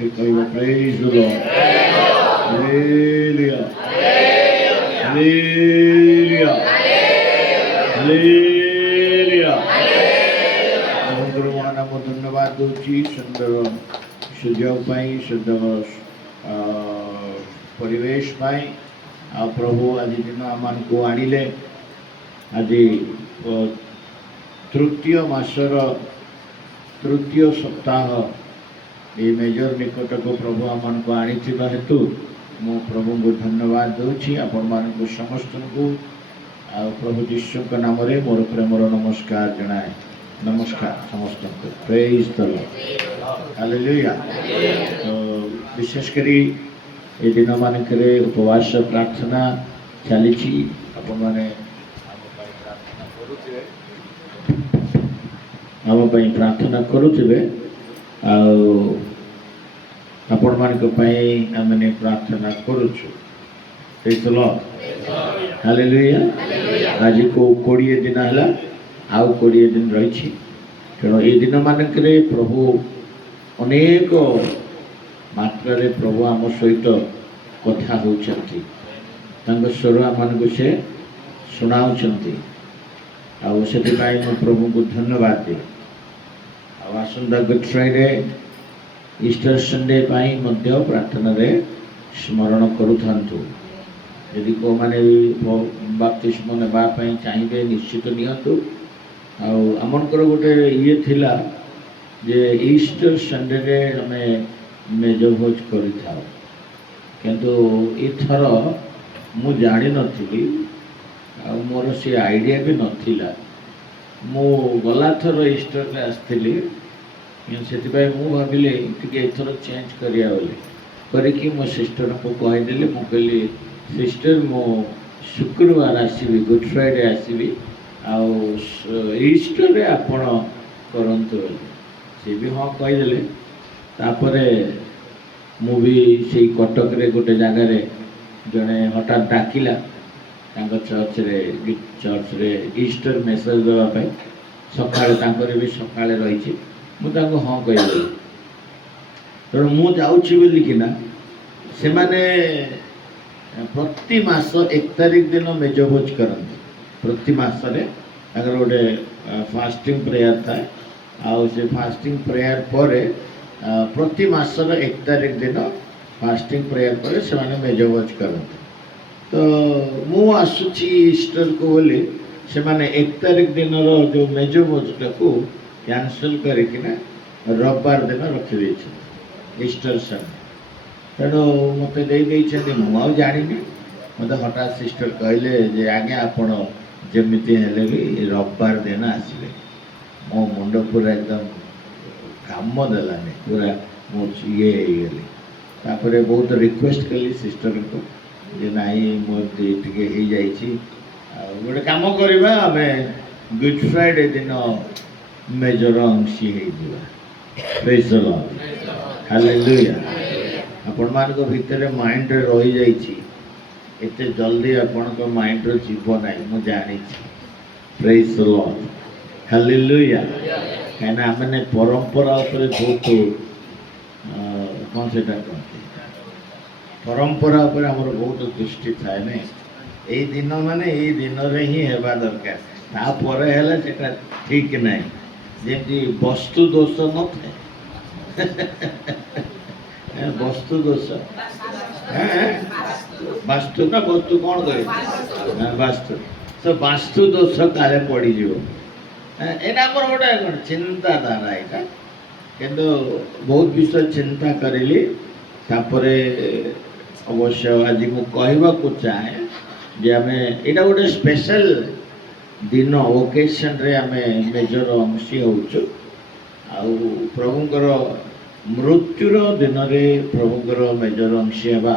Praise the Lord. Hallelujah. Hallelujah. Hallelujah. नाम धन्यवाद दूची सुंदर सुजोग पाई सुंदर परिवेश पाई आ प्रभु आज दिन आम को आणिले आज तृतीय मासर तृतीय सप्ताह ये मेजर निकट को प्रभु आम को आनी हेतु मु प्रभु को धन्यवाद दूची आपण मान समस्त को प्रभु यीशु नाम मोर प्रेमर नमस्कार जनाए। नमस्कार समस्त को प्रेज द लॉर्ड हालेलुया। तो विशेषकर ये दिन मानक उपवास प्रार्थना चली आपण मैंने आम प्रार्थना करुवे आपण मानक आमने प्रार्थना करुचु प्रेज द लॉर्ड हालेलुया। आज को 20 दिन है आउ 20 दिन रही तेणु ये दिन मानक प्रभु अनेक मात्रा प्रभु आम सहित कथा होती स्वर आम से शुणाऊँच से प्रभु को धन्यवाद दे। आसंता गुड फ्राइडे ईस्टर संडे प्रार्थना रे स्मरण करूँ यदि को मैंने बपतिस्म नापी चाहिए निश्चित नियंतु आमकर गोटे ये थिला जे ईस्टर संडे रे हमें मेज भोज किंतु इथर मु जानी नथिली मोर से आइडिया भी नथिला मु गला थर ईस्टर रे आसथिली से मु भाविली एथर चेंज करिया बोली करके मो सिस्टर को कहीदेली मु कहली सिस्टर मो शुक्रवार आसबि गुड फ्राइडे आसबि ईस्टर रे आपण करंतु से भी हाँ कहीदेले तापरे मु भी से कटक रे गोटे जगार जड़े हठात डाकिला चर्च रे ईस्टर मेसेज देवाई सका भी सका रही मुझे हाँ कहीदेली तेणु मुझे किना से माने प्रति मास 1 तारिख दिन मेज भोज करते प्रति मासरे गोटे फास्टिंग प्रेयर थाए से फास्टिंग प्रेयर पर प्रति मासर 1 तारिख दिन फास्टिंग प्रेयर पर से मेज भोज करते तो मु आसुची ईस्टर को बोली से माने 1 तारिख दिन जो मेज भोजटा को कैंसल करकिना रविवार दिन रखी ईस्टर संडे तेणु मत मुझे जानी मत हठात सिस्टर कहले जे आज्ञा आपण जमीती हेले भी रविवार दिन आसले मो मुंड पूरा एकदम काम देलानी पूरा मो ये तापर बहुत रिक्वेस्ट कली सिस्टर को जे नाई मोटे गोटे काम करवा आम गुड फ्राइडे दिन मेजर अंशी प्रेज द लॉर्ड हालेलुया। आपण मान भितर माइंड रही जाइए एते जल्दी आपण माइंड जीव ना मुझे जानी प्रेज द लॉर्ड हालेलुया। कहीं आमने परंपरा बहुत कौन से कहते परंपरा बहुत दृष्टि थाए ना यही दिन माने यही दिन रे ही हेबा दरकार तापर हेले सेटा ठीक नहीं जमी वस्तु दोष न थे वस्तु दोष वास्तु ना वस्तु कौन कहे वास्तु तो वास्तु दोष काले पड़ी जीव एटा मोर गोटे चिंताधारा यहाँ किंतु बहुत विषय चिंता करिली तापरे अवश्य आज मु कहवा को चाहे जे आमे एटा गोटे स्पेशल दिन ओकेशन रे आमे मेजर अंशी होचु प्रभुंकर मृत्युर दिन रे प्रभुंकर मेजर अंशी हेबा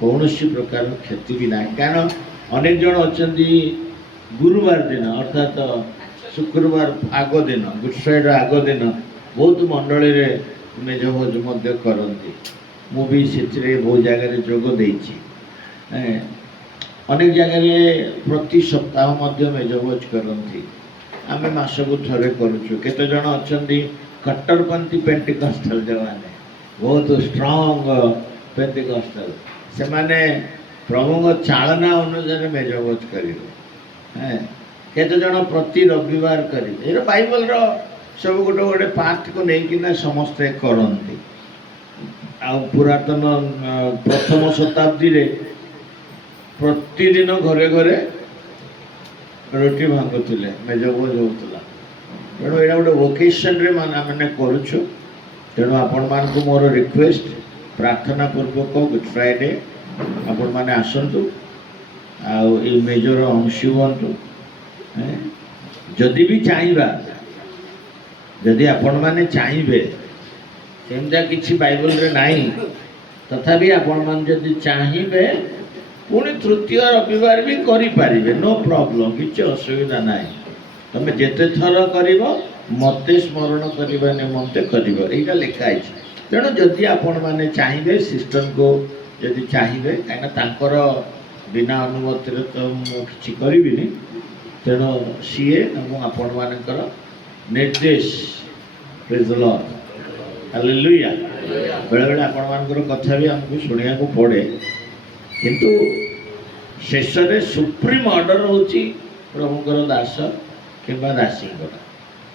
कौन प्रकार क्षति भी ना कारण अनेक जन अच्छा गुरुवार दिन अर्थात शुक्रवार आग दिन गुड फ्राइडे आग दिन बहुत मंडली रे मेज भोज करती मु भी से बहुत जगह जोग देछि अनेक जगह प्रति सप्ताह मेज भोज करती आम मास को थे करुचु केते जन अच्छा कट्टरपंथी पेंटिकस्टल जो मैंने बहुत स्ट्रांग पेंटिकॉस्टल से माने प्रभु को चालना अनुसार मेजबत करें केते जन प्रति रविवार करेंगे बाइबल रो सब गोटे गोटे पार्ट को लेकिन समस्ते करती आ पुरातन प्रथम शताब्दी रे प्रतिदिन घरे घरे रोटी भांगुले मेजबोज होता तेणु यहाँ गोटे वोकेशन रे मैंने करुछु तेणु आपण मान को मोर रिक्वेस्ट प्रार्थना पूर्वक गुड फ्राइडे आपण मैंने आसतु आई मेजर अंशी हूँ जदि भी चाहिए जदि आपण मैंने चाहिए सेमता किसी बाइबल रे नहीं तथापि आपण मान जदि चाहिए पुणी तृतीय रविवार भी करें नो प्रॉब्लम किसी असुविधा ना तुम जिते थर कर मत स्मरण करने निमंते कर लिखाई तेणु जदि आपण मैंने चाहिए सिस्टम को जदि चाहिए कहीं बिना अनुमति तो मुझे करी तेणु सीए आपण मानकर निर्देश हालेलुया बेले बेले आपण मानकर कथा भी हमको शुणा को पड़े किंतु शेष में सुप्रीम ऑर्डर होची प्रभुकर दास किंबा दासी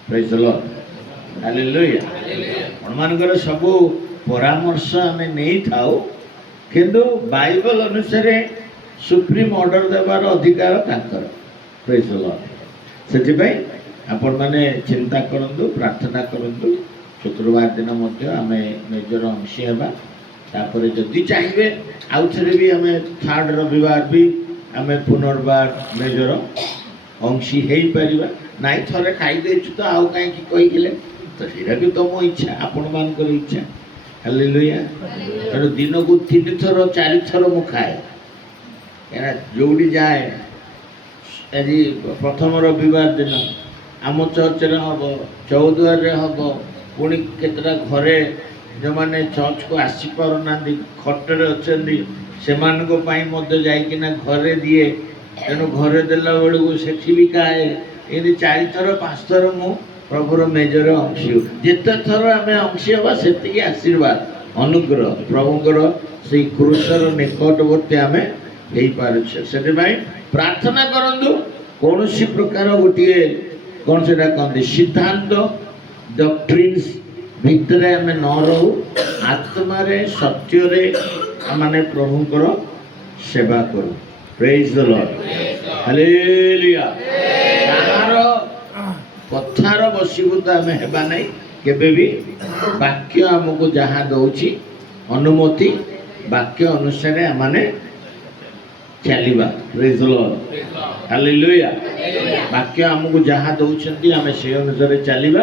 प्रेज द लॉर्ड हालेलुया आपण मानकर सब परामर्श आमे नहीं थाउ किंतु बाइबल अनुसार सुप्रीम ऑर्डर देवार अधिकार तांकर प्रेज द लॉर्ड सेति आपण माने चिंता करंतु प्रार्थना करंतु शुक्रवार दिन मध्य आमे मेजर अंशी हेबा तापर जदि चाहिए आउ थे भी आम थर्ड रविवार भी आम पुनर्बार मेजर अंशी हो पार नाई थे खाई तो आउ कहीं कही तो सीटा भी तुम इच्छा आपण मान इच्छा हालेलुया तेणु दिन को 3 थर 4 थर मु खाए जोड़ी जाए आज प्रथम रविवार दिन आम चर्च हम चौद्वार हम पुणी केतटा घरे जो मैंने चर्च को आसी पारना खटर अच्छा से जाइना घरे दिए तेणु घरे देला बेलू से भी खाए ये 4 थर 5 थर मु प्रभुर मेजर अंशी जिते थर आम अंशी हाँ से आशीर्वाद अनुग्रह प्रभुकर से क्रूसर निकटवर्ती आम हो पारे से प्रार्थना करूँ कौन सी प्रकार गोटे कौन से कहते सिद्धांत डॉक्ट्रिन्स भितर आम न रहू आत्मा सत्य माने प्रभुकर सेवा करूँ प्रेज द लॉर्ड हालेलुया ताहार कथार बसीभूत आम हेबा नहीं केबे भी वाक्य आमको जहाँ दौची अनुमति वाक्य अनुसार आमने चलिबा प्रेज द लॉर्ड हालेलुया वाक्य आमको जहाँ दौचंती आम से अनुसार चलिबा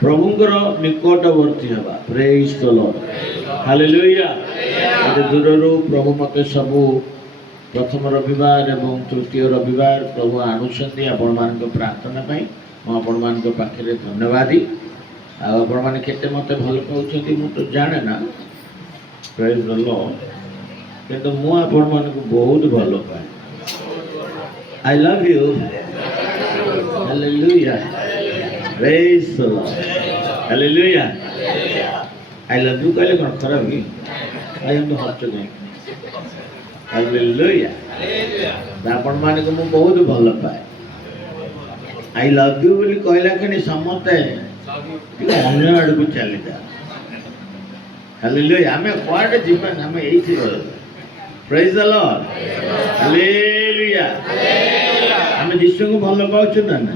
प्रभुंकर निकटवर्ती हवा प्रेज द लॉर्ड हालेलुया दूर प्रभु मत सबू प्रथम रविवार एवं तृतीय रविवार प्रभु आणुचंती आपण मान प्रार्थना मुझे पाखे धन्यवादी आपण मैंने केते मत भल पाउछंती मु तो जाने ना प्रेज द लॉर्ड किंतु मु आपण मान बहुत भल पाए आई love you hallelujah praise the lord hallelujah I love you कहले कौन खराब की आई हम तो हट नहीं हालेलुया आपण माने को मु बहुत भल पाए आई लव यू बोली कहला कि समस्ते अन्य आड़ को चली जा हालेलुया आमे क्वाड जीवन आमे एथि प्रेज द लॉर्ड हालेलुया आमे यीशु को भल पाउछु ना ना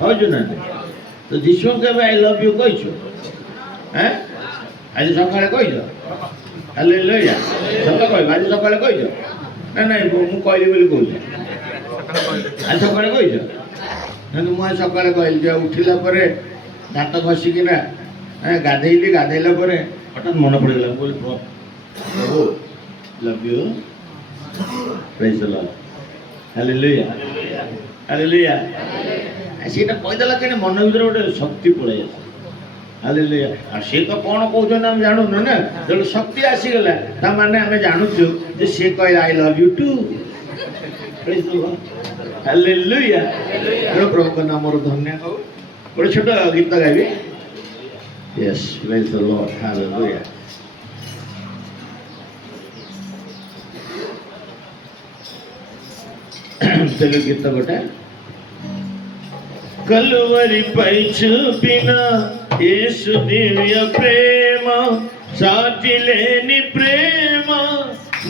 पाउछु ना तो यीशु के आई लव यू कहिछु हैं आज सकाळे कहिছো हालेलुया सकाळे कहि आज सकाळे कहिছো ना ना मु कहली बोली कहू आज सकाळे कहिছো ना मु सकाळे कहली जे उठिला परे दांत घसिकिना गाधेली गाधेला परे हठात मन पड़ेगा बोले प्रभु love you praise the lord hallelujah hallelujah सीटा कहदेला कि मन भर गोटे शक्ति पड़े हालेलुया आ सी तो कौन कहते आम जानू ना जो शक्ति आसीगला ता माने आम जानूचु जे सी कह I love you too praise the lord hallelujah प्रभु का नाम धन्य हो गोटे छोट गीत गाइबी yes praise the lord hallelujah Telugu గీత ఒకటే. కలువరిపై చూపిన యేసు దివ్య ప్రేమ, సాటి లేని ప్రేమ,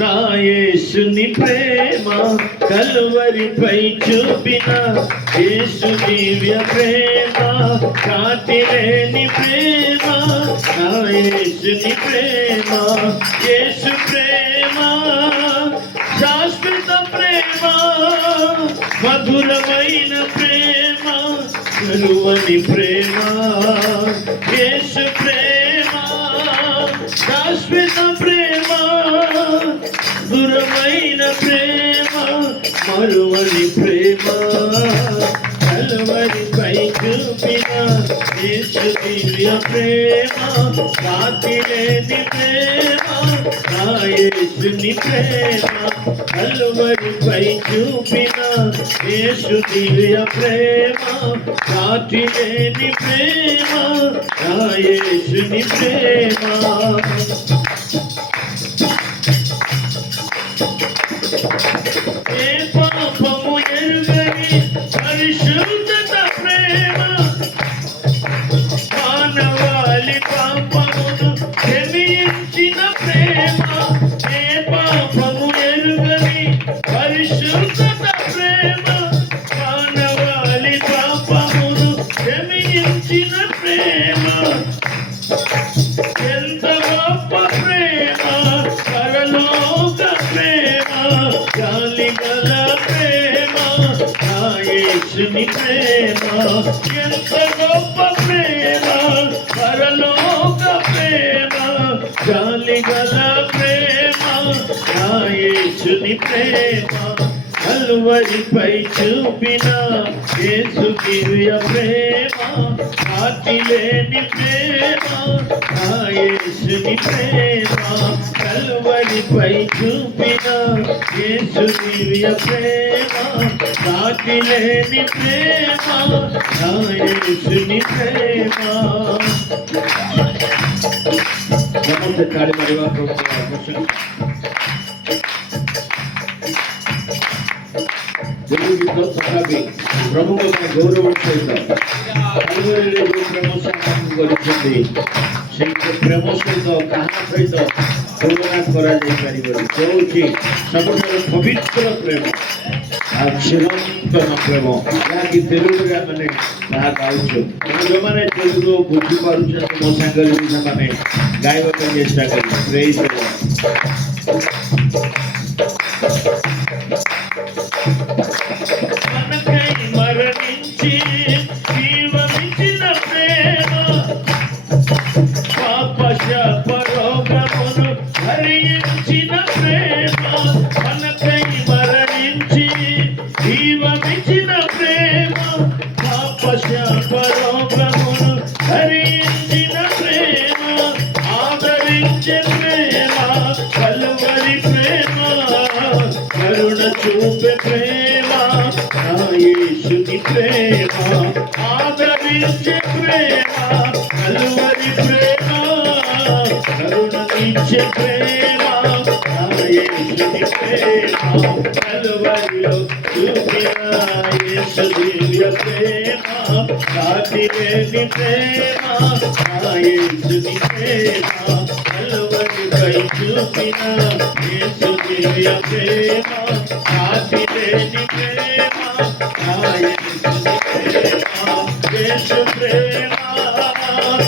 నా యేసుని ప్రేమ. కలువరిపై చూపిన యేసు దివ్య ప్రేమ, సాటి లేని ప్రేమ, నా యేసుని ప్రేమ. యేసు ప్రేమ శాశ్వత ప్రేమ, మధురమైన ప్రేమ, కలువని ప్రేమ. యేసు ప్రేమ శాశ్వత ప్రేమ, మధురమైన ప్రేమ, మరువని ప్రేమ. కలువరిపై చూపిన యేసు దివ్య ప్రేమ, సాటి లేని ప్రేమ, నా యేసుని ప్రేమ. కలువరిపై చూపిన యేసు దివ్య ప్రేమ, సాటి లేని ప్రేమ, నా యేసుని ప్రేమ. ఏ పాపము ఎరుగని పరిశుద్ధత ప్రేమ, మానవాళి పాపమును క్షమించిన ప్రేమ. ఏ పాపము ఎరుగని పరిశుద్ధత ప్రేమ, మానవాళి పాపమును క్షమించిన ప్రేమ. ఎంత గొప్ప ప్రేమ, పరలోక ప్రేమ, జాలిగల ప్రేమ, నా యేసుని ప్రేమ. ఎంత గొప్ప ప్రేమ, పరలోక ప్రేమ, జాలిగల ప్రేమ, నా యేసుని ప్రేమ. కలువరిపై చూపిన యేసు దివ్య ప్రేమ, సాటి లేని ప్రేమ, నా యేసుని ప్రేమ. కలువరిపై చూపిన యేసు దివ్య ప్రేమ, సాటి లేని ప్రేమ, నా యేసుని ప్రేమ. నమస్తే కాళీ మరివా తెలుగు ଗୀତ ତଥାପି ପ୍ରଭୁଙ୍କ ପାଇଁ ଗୌରବ ସହିତ କଲୁଆରୀରେ ଯେଉଁ ପ୍ରେମ ସାଙ୍ଗକୁ କରିଛନ୍ତି, ସେଇ ପ୍ରେମ ସହିତ କାହା ସହିତ ତୁଳନା କରାଯାଇପାରିବନି। ସେ ହେଉଛି ସବୁଠାରୁ ପବିତ୍ର ପ୍ରେମ ଆଉ ଚିରନ୍ତନ ପ୍ରେମ, ଯାହାକି ତେଲୁଗୁରେ ଆମେ ତାହା ଗାଉଛୁ। ଯେଉଁମାନେ ତେଲୁଗୁ ବୁଝିପାରୁଛନ୍ତି ମୋ ସାଙ୍ଗରେ ବି ସେମାନେ ଗାଇବା ପାଇଁ ଚେଷ୍ଟା କରିବେ। ପ୍ରେଜ୍ ଦ ଲର୍ଡ। మనకై మరణించి జీవమిచ్చిన ప్రేమ, పాప శాప రోగమును హరించిన ప్రేమ. మనకై మరణించి జీవమిచ్చిన ప్రేమ, పాప శాప రోగమును హరించిన ప్రేమ, ఆదరించే ప్రేమ, కలువరి ప్రేమ, కరుణ చూపే ప్రేమ, నా యేసుని ప్రేమ. ఆదరించే ప్రేమ, కలువరి ప్రేమ, కరుణించే ప్రేమ, నా యేసుని ప్రేమ. కలువరిలో చూపిన యేసు దివ్య ప్రేమ, సాటి లేని ప్రేమ, నా యేసుని ప్రేమ. కలువరిపై చూపిన యేసు దివ్య ప్రేమ, సాటి లేని ప్రేమ, నా యేసుని ప్రేమ. యేసు ప్రేమ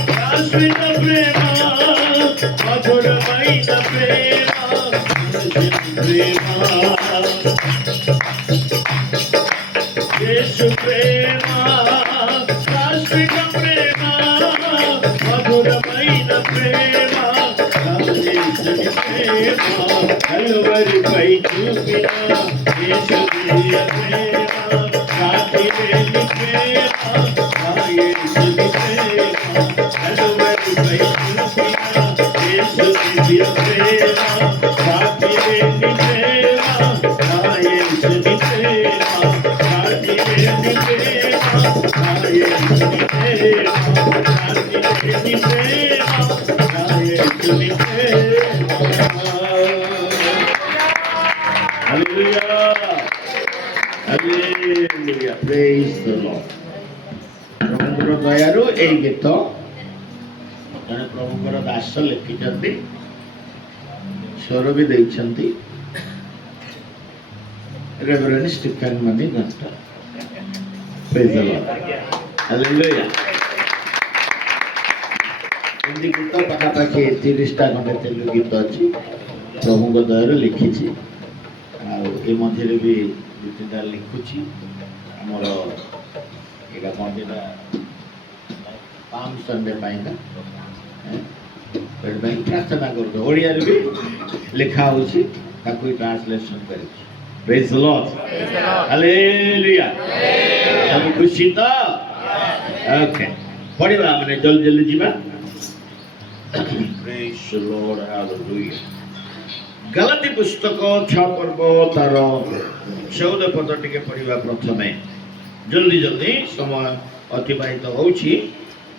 శాశ్వత ప్రేమ, మధురమైన ప్రేమ, ప్రేమ. యేసు ప్రేమ శాశ్వత ప్రేమ, మధురమైన ప్రేమ, యేసుని ప్రేమ. కలువరిపై చూపిన యేసు దివ్య ప్రేమ, సాటి లేని ప్రేమ, నా యేసుని ప్రేమ. కలువరిపై చూపిన యేసు దివ్య ప్రేమ, సాటి లేని ప్రేమ, నా యేసుని ప్రేమ. సాటి లేని ప్రేమ, నా యేసుని ప్రేమ. సాటి లేని ప్రేమ, నా యేసుని ప్రేమ. హల్లెలూయా. এই গীତ ଜଣେ ପ୍ରଭୁଙ୍କର ଦାସ ଲେଖିଛନ୍ତି, ସ୍ୱର ବି ଦେଇଛନ୍ତି ରେଭରେଣ୍ଡ ଷ୍ଟିଫେନ୍ ମନି ଘଣ୍ଟ। ପ୍ରେଜ୍ ଦ ଲର୍ଡ, ହାଲେଲୁୟା। ହିନ୍ଦୀ ଗୀତ ପାଖାପାଖି 30ଟା ଖଣ୍ଡେ ତେଲୁଗୁ ଗୀତ ଅଛି, ପ୍ରଭୁଙ୍କ ଦୟାରୁ ଲିଖିଛି। ଆଉ ଏ ମଧ୍ୟରେ ବି 2-3ଟା ଲିଖୁଛି। ଆମର ଏଇଟା କ'ଣ ଦିଟା ପାମ୍ ସଣ୍ଡେ ପାଇଁକା ପ୍ରାର୍ଥନା କରୁଛୁ। ଓଡ଼ିଆରେ ବି ଲେଖା ହେଉଛି, ତାକୁ ଟ୍ରାନ୍ସଲେସନ୍ କରିଛି। ପ୍ରେଜ୍ ଦ ଲର୍ଡ, ହାଲେଲୁୟା। ସବୁ ଖୁସି ତ? ଓକେ, ପଢ଼ିବା ମାନେ ଜଲ୍ଦି ଜଲ୍ଦି ଯିବା। ପ୍ରେଜ୍ ଦ ଲର୍ଡ, ହାଲେଲୁୟା। ଗଲାତି ପୁସ୍ତକ 6 ପର୍ବ ତାର 14 ପଦ ଟିକେ ପଢ଼ିବା ପ୍ରଥମେ। ଜଲ୍ଦି ଜଲ୍ଦି ସମୟ ଅତିବାହିତ ହେଉଛି,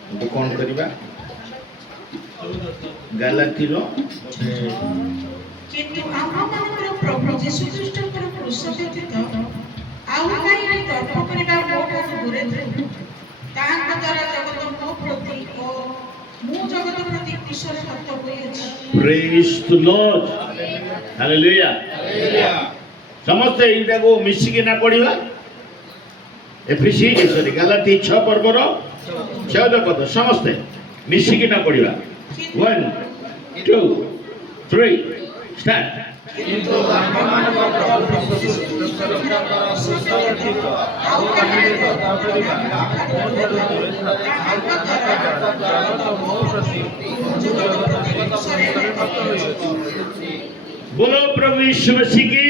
କିନ୍ତୁ କ'ଣ କରିବା? ଗାଲାତିର କିନ୍ତୁ ଆମମାନଙ୍କର ପ୍ରଭୁ ଯୀଶୁ ଖ୍ରୀଷ୍ଟଙ୍କର କ୍ରୁଶ ବ୍ୟତୀତ ଆଉ କାହିଁକି ତର୍କ କରିବା ମୋଠାରୁ ଦୂରେ ଥାଉ। ତାହାଙ୍କ ଦ୍ୱାରା ଜଗତ ମୋ ପ୍ରତି ଓ ମୁଁ ଜଗତ ପ୍ରତି କ୍ରୁଶରେ ହତ ହୋଇଅଛି। ପ୍ରେଜ୍ ଦ ଲର୍ଡ, ହାଲେଲୁୟା। ସମସ୍ତେ ଏଇଟାକୁ ମିଶିକିନା ପଢ଼ିବା। ଏଫେସୀୟ ଗାଲାତି 6 ପର୍ବର 14 ପଦ ସମସ୍ତେ ମିଶିକିନା ପଢ଼ିବା। 1, 2, 3 ଷ୍ଟାର୍ଟ। କିନ୍ତୁ ଆମମାନଙ୍କ ପ୍ରଭୁ ଯୀଶୁ ଖ୍ରୀଷ୍ଟଙ୍କର କ୍ରୁଶ ବ୍ୟତୀତ ଆଉ କାହିଁକି ତର୍କ କରିବା ମୋଠାରୁ ଦୂରେ ଥାଉ। ତାହାଙ୍କ ଦ୍ୱାରା ଜଗତ ମୋ ପ୍ରତି ଓ ମୁଁ ଜଗତ ପ୍ରତି କ୍ରୁଶରେ ହତ ହୋଇଅଛି। बोलो प्रभु यीशु मसीह की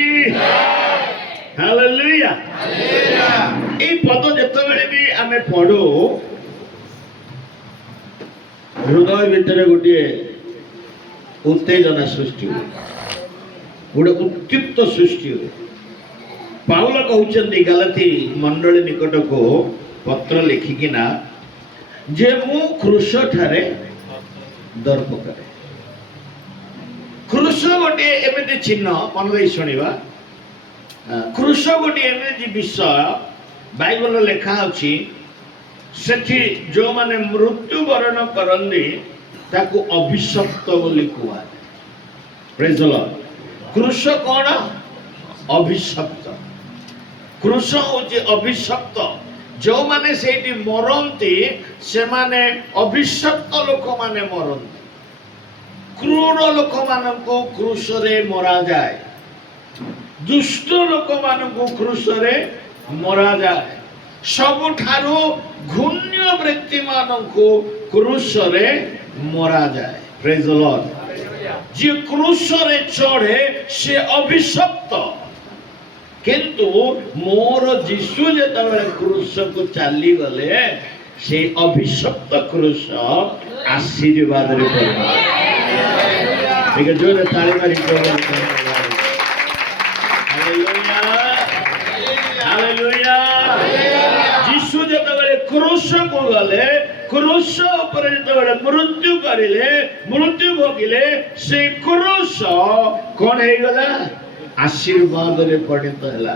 हालेलुया। এই পদ যেତେବେଳେ ବି ଆମେ ପଢୁ, ହୃଦୟ ଭିତରେ ଗୋଟିଏ ଉତ୍ତେଜନା ସୃଷ୍ଟି ହୁଏ, ଗୋଟେ ଉତ୍କ୍ଷିପ୍ତ ସୃଷ୍ଟି ହୁଏ। ପାଉଲ କହୁଛନ୍ତି ଗାଲାତି ମଣ୍ଡଳୀ ନିକଟକୁ ପତ୍ର ଲେଖିକିନା ଯେ ମୁଁ କ୍ରୁଶ ଠାରେ ଦର୍ପ କରେ। କ୍ରୁଶ ଗୋଟିଏ ଏମିତି ଚିହ୍ନ, ମନ ଦେଇ ଶୁଣିବା। କ୍ରୁଶ ଗୋଟିଏ ଏମିତି ବିଷୟ ବାଇବଲ ଲେଖା ଅଛି, ସେଠି ଯେଉଁମାନେ ମୃତ୍ୟୁବରଣ କରନ୍ତି ତାକୁ ଅଭିଶପ୍ତ ବୋଲି କୁହାଯାଏ। ପ୍ରେଜ୍ ଦ ଲର୍ଡ। କ୍ରୁଶ କ'ଣ? ଅଭିଶପ୍ତ। କ୍ରୁଶ ହେଉଛି ଅଭିଶପ୍ତ। ଯେଉଁମାନେ ସେଇଠି ମରନ୍ତି ସେମାନେ ଅଭିଶପ୍ତ ଲୋକମାନେ ମରନ୍ତି। କ୍ରୂର ଲୋକମାନଙ୍କୁ କ୍ରୁଶରେ ମରାଯାଏ, ଦୁଷ୍ଟ ଲୋକମାନଙ୍କୁ କ୍ରୁଶରେ ମରାଯାଏ, ସବୁଠାରୁ ଘୃଣ୍ୟ ବ୍ୟକ୍ତିମାନଙ୍କୁ କ୍ରୁଶରେ ମରାଯାଏ। ପ୍ରେଜ୍ ଦ ଲର୍ଡ। ଯିଏ କ୍ରୁଶରେ ଚଢ଼େ ସେ ଅଭିଶପ୍ତ। କିନ୍ତୁ ମୋର ଯୀଶୁ ଯେତେବେଳେ କ୍ରୁଶକୁ ଚାଲିଗଲେ ସେ ଅଭିଶପ୍ତ କ୍ରୁଶ ଆଶୀର୍ବାଦରେ ପରିଣତ। ଟିକେ ଜୋରେ ତାଳି ମାରି ହାଲେଲୁୟା। ଯୀଶୁ ଯେତେବେଳେ କ୍ରୁଶକୁ ଗଲେ, କ୍ରୁଶ ଉପରେ ଯେତେବେଳେ ମୃତ୍ୟୁ କରିଲେ, ମୃତ୍ୟୁ ଭୋଗିଲେ, ସେ କ୍ରୁଶ କ'ଣ ହେଇଗଲା? ଆଶୀର୍ବାଦରେ ପରିଣତ ହେଲା।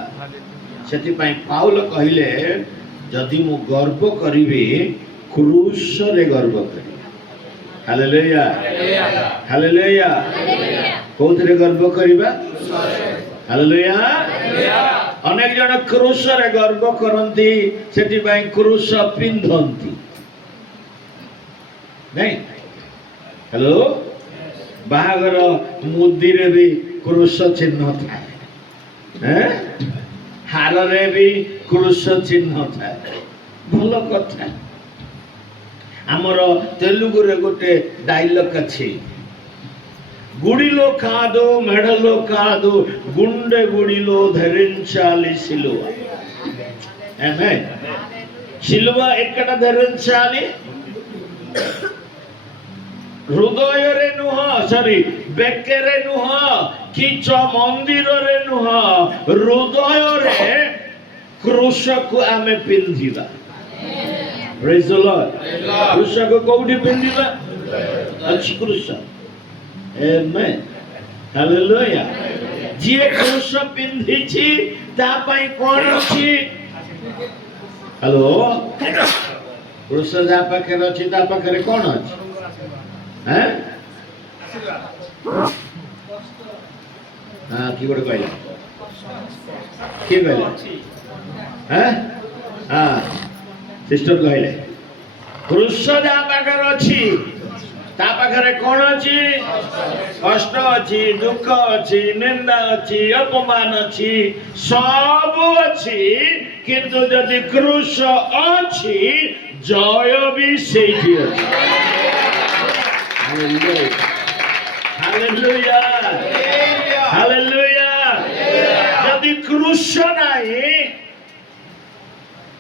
ସେଥିପାଇଁ ପାଉଲ କହିଲେ, ଯଦି ମୁଁ ଗର୍ବ କରିବି କ୍ରୁଶରେ ଗର୍ବ କରିବି। Hallelujah, hallelujah. କୋଉଥିରେ ଗର୍ବ କରିବା? ହାଲେଲୁୟା। ଅନେକ ଜଣ କ୍ରୁଶରେ ଗର୍ବ କରନ୍ତି, ସେଥିପାଇଁ କ୍ରୁଶ ପିନ୍ଧନ୍ତି ନାଇଁ। ହ୍ୟାଲୋ। ବାହାଘର ମୁଦିରେ ବି କ୍ରୁଶ ଚିହ୍ନ ଥାଏ, ହାରରେ ବି କ୍ରୁଶ ଚିହ୍ନ ଥାଏ। ଭଲ କଥା। ଆମର ତେଲୁଗୁରେ ଗୋଟେ ଡାଇଲଗ ଅଛି, గుడిలో కాదు మెడలో కాదు గుండె గుడిలో ధరించాలి సిలువ. ఆమేన్. సిలువ ఎక్కడ ధరించాలి? ହୃଦୟରେ ନୁହଁ, ବେକରେ ନୁହଁ, କିଛ ମନ୍ଦିରରେ ନୁହଁ, ହୃଦୟରେ କ୍ରୁଶକୁ ଆମେ ପିନ୍ଧିବା। ପ୍ରେଜ୍ ଦ ଲର୍ଡ। କ୍ରୁଶକୁ କୋଉଠି ପିନ୍ଧିବା? ଅଛି କ୍ରୁଶ। ଆମେନ୍, ହାଲେଲୁୟା। ଯିଏ କ୍ରୁଶ ପିନ୍ଧିଛି ତା ପାଇଁ କ'ଣ ଅଛି? ହ୍ୟାଲୋ। କୃଷ ଯାହା ପାଖରେ ଅଛି ତା ପାଖରେ କଣ ଅଛି? ହଁ କି ଗୋଟେ କହିଲା, କିଏ କହିଲା? ହଁ ସିଷ୍ଟର କହିଲେ କୃଷ ଯାହା ପାଖରେ ଅଛି ତା ପାଖରେ କଣ ଅଛି? କଷ୍ଟ ଅଛି, ଦୁଃଖ ଅଛି, ନିନ୍ଦା ଅଛି, ଅପମାନ ଅଛି, ସବୁ ଅଛି। କିନ୍ତୁ ଯଦି କୃଷ ଅଛି ଜୟ ବି ସେଇଠି ଅଛି। Hallelujah, hallelujah. ଯଦି କୃଷ ନାହିଁ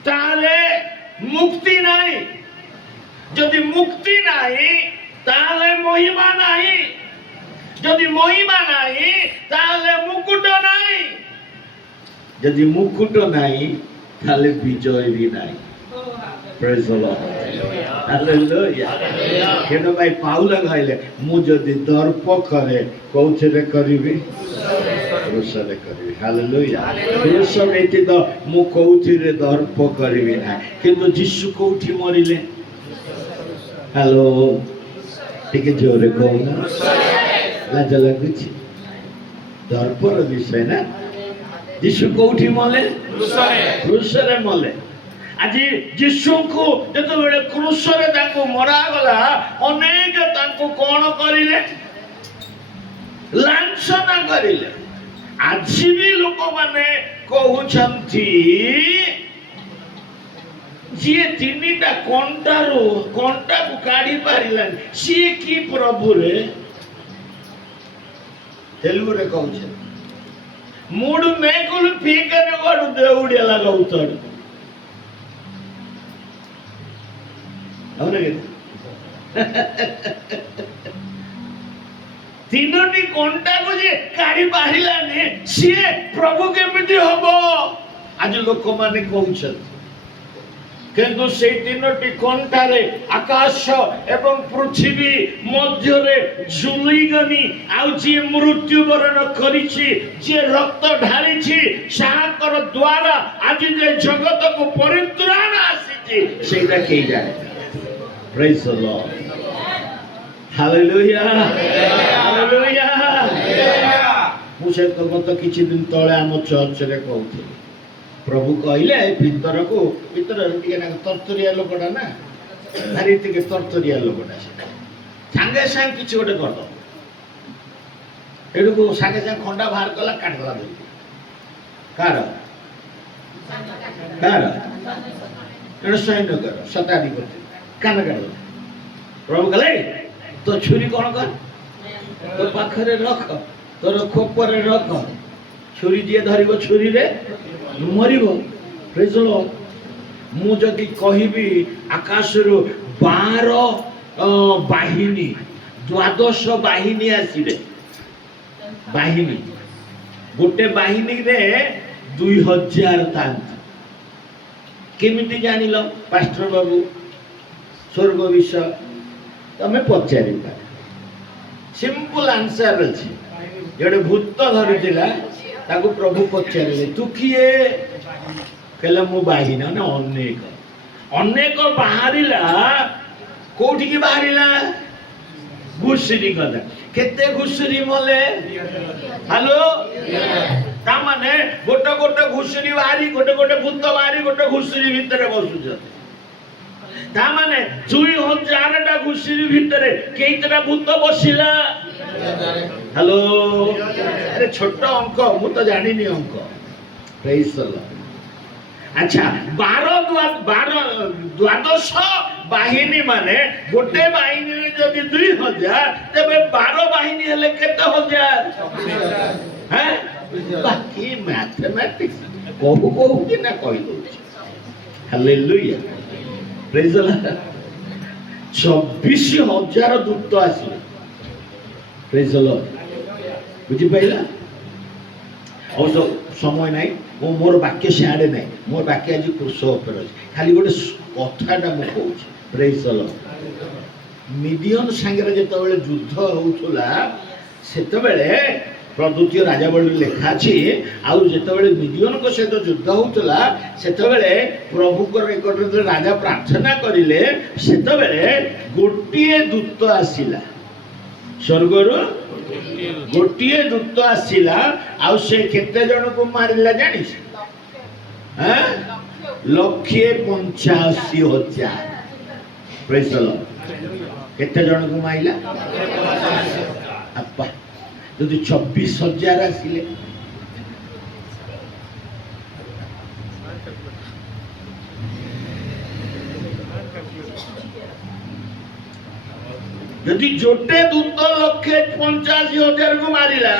ତାହେଲେ ମୁକ୍ତି ନାହିଁ, ଯଦି ମୁକ୍ତି ନାହିଁ ତାହେଲେ ମହିମା ନାହିଁ, ଯଦି ମହିମା ନାହିଁ ତାହେଲେ ମୁକୁଟ ନାହିଁ, ଯଦି ମୁକୁଟ ନାହିଁ ତାହେଲେ ବିଜୟ ବି ନାହିଁ। Praise the Lord. Hallelujah. କେନ ଭାଇ ପାଉଲ କହିଲେ ମୁଁ ଯଦି ଦର୍ପ କରେ କୋଉଥିରେ କରିବି? କୃଷରେ କରିବି। ହାଲେଲୁୟା। କୃଷ ବ୍ୟତୀତ ମୁଁ କୋଉଥିରେ ଦର୍ପ କରିବି ନାହିଁ। କିନ୍ତୁ ଯୀଶୁ କୋଉଠି ମରିଲେ? ହ୍ୟାଲୋ, ଟିକେ ଜୋରେ କହୁନ, ଲାଜ ଲାଗୁଛି। ଦର୍ପର ବିଷୟ ନା। ଯୀଶୁ କୋଉଠି ମଲେ? କୃଷରେ ମଲେ। ଆଜି ଯୀଶୁଙ୍କୁ ଯେତେବେଳେ କୃଷରେ ତାଙ୍କୁ ମରାଗଲା, ଅନେକ ତାଙ୍କୁ କଣ କରିଲେ? ଲାଞ୍ଛନା କରିଲେ। ଆଜି ବି ଲୋକମାନେ କହୁଛନ୍ତି ଯିଏ ତିନିଟା କଣ୍ଟାକୁ କାଢି ପାରିଲାନି ସିଏ କି ପ୍ରଭୁରେ? తెలుగుରେ କହୁছে మూడు మేకులు పీకని వాడు దేవుడు ఎలాగవుతాడు? అవునా కదా? ତିନୋଟି କଣ୍ଟାକୁ ଯେ କାଢି ପାରିଲାନି ସିଏ ପ୍ରଭୁ କେମିତି ହବ? ଆଜି ଲୋକମାନେ କହୁଛନ୍ତି। କିନ୍ତୁ ସେଇ ତିନୋଟି କଣ୍ଟାରେ ଆକାଶ ଏବଂ ପୃଥିବୀ ମଧ୍ୟରେ ଝୁଲିଗନି। ଆଉ ଯିଏ ମୃତ୍ୟୁବରଣ କରିଛି, ଯିଏ ରକ୍ତ ଢାଳିଛି, ତାହାଙ୍କର ଦ୍ୱାରା ଆଜି ଯେ ଜଗତକୁ ପରିତ୍ରାଣ ଆସିଛି ସେଇଟା କେହି ଜାଣେ। ପ୍ରେଜ୍ ଦ ଲର୍ଡ, ହାଲେଲୁୟା, ହାଲେଲୁୟା। ମୁଁ ସେ ଗତ କିଛି ଦିନ ତଳେ ଆମ ଚର୍ଚ୍ଚରେ କହୁଥିଲି, ପ୍ରଭୁ କହିଲେ ଭିତରକୁ ଟିକେ ତରତରିଆ ଲୋକଟା ନା, ଭାରି ଟିକେ ତରତରିଆ ଲୋକଟା, ସେଟା ସାଙ୍ଗେ ସାଙ୍ଗେ କିଛି ଗୋଟେ କରିଦବ। ଏଠୁ ସାଙ୍ଗେ ସାଙ୍ଗେ ଖଣ୍ଡା ବାହାର କଲା, କାଟିଦେଲା ଧରି। କାହାର? ଏଣୁ ସୈନ୍ୟଙ୍କର ଶତାଧିପତି କାନ କାଟିଦେଲା। ପ୍ରଭୁ କହିଲେ ତୋ ଛୁରୀ କଣ କର, ତୋ ପାଖରେ ରଖ, ତୋର ଖୋପରେ ରଖ। ଛୁରୀ ଯିଏ ଧରିବ ଛୁରୀରେ ମରିବ। ପ୍ରେଜ୍ ଦ ଲର୍ଡ। ମୁଁ ଯଦି କହିବି ଆକାଶରୁ 12 ବାହିନୀ, 12 ବାହିନୀ ଆସିବେ, ବାହିନୀ, ଗୋଟେ ବାହିନୀରେ 2000 ଥାନ୍ତି। କେମିତି ଜାଣିଲ ପାଷ୍ଟର ବାବୁ? ସ୍ୱର୍ଗ ବିଷୟ ତମେ ପଚାରିପାର, ସିମ୍ପଲ ଆନ୍ସର ଅଛି। ଗୋଟେ ଭୂତ ଧରିଥିଲା, ତାକୁ ପ୍ରଭୁ ପଚାରିଲେ ତୁ କିଏ? କହିଲା ମୁଁ ବାହିନୀ। ମାନେ ଅନେକ ବାହାରିଲା। କୋଉଠିକି ବାହାରିଲା? ଘୁଷୁରୀ କଥା। କେତେ ଘୁଷୁରୀ ମଲେ? ହ୍ୟାଲୋ। ତାମାନେ ଗୋଟେ ଘୁଷୁରୀ ବାହାରି, ଗୋଟେ ଭୂତ ବାହାରି, ଗୋଟେ ଘୁଷୁରୀ ଭିତରେ ବସୁଛନ୍ତି। ତାମାନେ 2000ଟା ଘୁଷୁରୀ ଭିତରେ କେଇଟା ଭୂତ ବସିଲା? ହ୍ୟାଲୋ। ଆରେ ଛୋଟ ଅଙ୍କ, ମୁଁ ତ ଜାଣିନି ଅଙ୍କ। ପ୍ରେଜ୍ ଦ ଲର୍ଡ। ଆଚ୍ଛା, 12 ବାହିନୀ ମାନେ ଗୋଟେ ବାହିନୀରେ ଯଦି 2000, ତେବେ 12 ବାହିନୀ ହେଲେ କେତେ ହଜାର? ବାକି ମ୍ୟାଥମେଟିକ୍ସ କହୁ କି ନା କହିଦଉଛି। ହାଲେଲୁୟା, ପ୍ରେଜ୍ ଦ ଲର୍ଡ। 24,000 ଦୂତ ଆସିଲେ। ପ୍ରେଜ୍ ଦ ଲର୍ଡ। ବୁଝିପାରିଲା? ଅବଶ୍ୟ ସମୟ ନାହିଁ, ମୋର ବାକ୍ୟ ସିଆଡ଼େ ନାହିଁ, ମୋର ବାକ୍ୟ ଆଜି କୃଷ ଉପରେ ଅଛି। ଖାଲି ଗୋଟେ କଥାଟା ମୁଁ କହୁଛି। ପ୍ରେଜ୍ ଦ ଲର୍ଡ। ମିଡ଼ିୟନ ସାଙ୍ଗରେ ଯେତେବେଳେ ଯୁଦ୍ଧ ହେଉଥିଲା, ସେତେବେଳେ ପ୍ରଦ୍ୱିତୀୟ ରାଜାବଳୀ ଲେଖା ଅଛି। ଆଉ ଯେତେବେଳେ ମିଦିଓନଙ୍କ ସହିତ ଯୁଦ୍ଧ ହଉଥିଲା ସେତେବେଳେ ପ୍ରଭୁଙ୍କ ନିକଟରେ ରାଜା ପ୍ରାର୍ଥନା କରିଲେ, ସେତେବେଳେ ଗୋଟିଏ ଦୂତ ଆସିଲା ସ୍ୱର୍ଗରୁ, ଗୋଟିଏ ଦୂତ ଆସିଲା। ଆଉ ସେ କେତେ ଜଣକୁ ମାରିଲା ଜାଣିଛ? 1,85,000। ପ୍ରେଜ୍ ଦ ଲର୍ଡ। କେତେ ଜଣକୁ ମାରିଲା? ଆପା ଯଦି 24,000 ଆସିଲେ, ଯଦି ଗୋଟେ ଦୂତ 1,85,000 କୁ ମାରିଲା,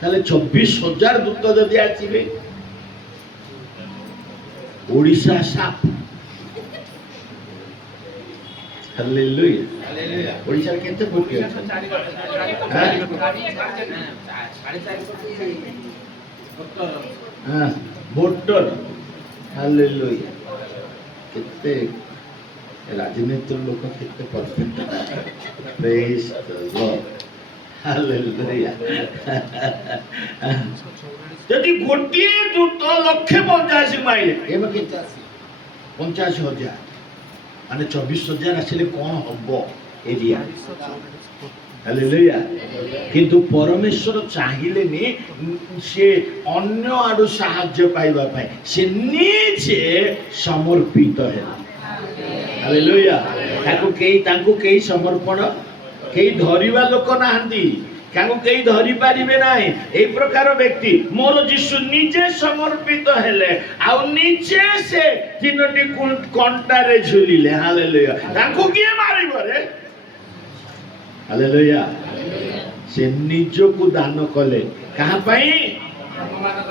ତାହେଲେ 24,000 ଦୂତ ଯଦି ଆସିବେ, ଓଡ଼ିଶା ସାପ। ହାଲେଲୁୟା। ଓଡ଼ିଶାରେ କେତେ କୋଟି ଅଛନ୍ତି? ଭୋଟର। ହାଲେଲୁୟା। କେତେ ରାଜନୀତିର ଲୋକ କେତେ ପରଫେକ୍ଟ। ପ୍ରେଜ୍ ଦ ଲର୍ଡ। ହାଲେଲୁୟା। ଯଦି ଗୋଟିଏ ଦୂତ 1,85,000 ମାଇଲେ, ଏବେ କେତେ ଆସିବ? 85,000। ମାନେ 24,000 ଆସିଲେ କଣ ହବ ଏରିଆ? ହାଲେଲୁୟା। କିନ୍ତୁ ପରମେଶ୍ୱର ଚାହିଁଲେନି ସେ ଅନ୍ୟ ଆଡୁ ସାହାଯ୍ୟ ପାଇବା ପାଇଁ, ସେ ନିଜେ ସମର୍ପିତ ହେଲେ। ହାଲେଲୁୟା। ତାଙ୍କୁ କେହି ସମର୍ପଣ, କେହି ଧରିବା ଲୋକ ନାହାନ୍ତି, ତାଙ୍କୁ କେହି ଧରି ପାରିବେ ନାହିଁ। ଏଇ ପ୍ରକାର ବ୍ୟକ୍ତି ମୋର ଯୀଶୁ ନିଜେ ସମର୍ପିତ ହେଲେ, ଆଉ ନିଜେ ସେ 3ଟି କଣ୍ଟାରେ ଝୁଲିଲେ। ହାଲେଲୁୟା। ତାଙ୍କୁ କିଏ ମାରିବ ରେ? ହାଲେଲୁୟା। ସେ ନିଜକୁ ଦାନ କଲେ। କାହା ପାଇଁ?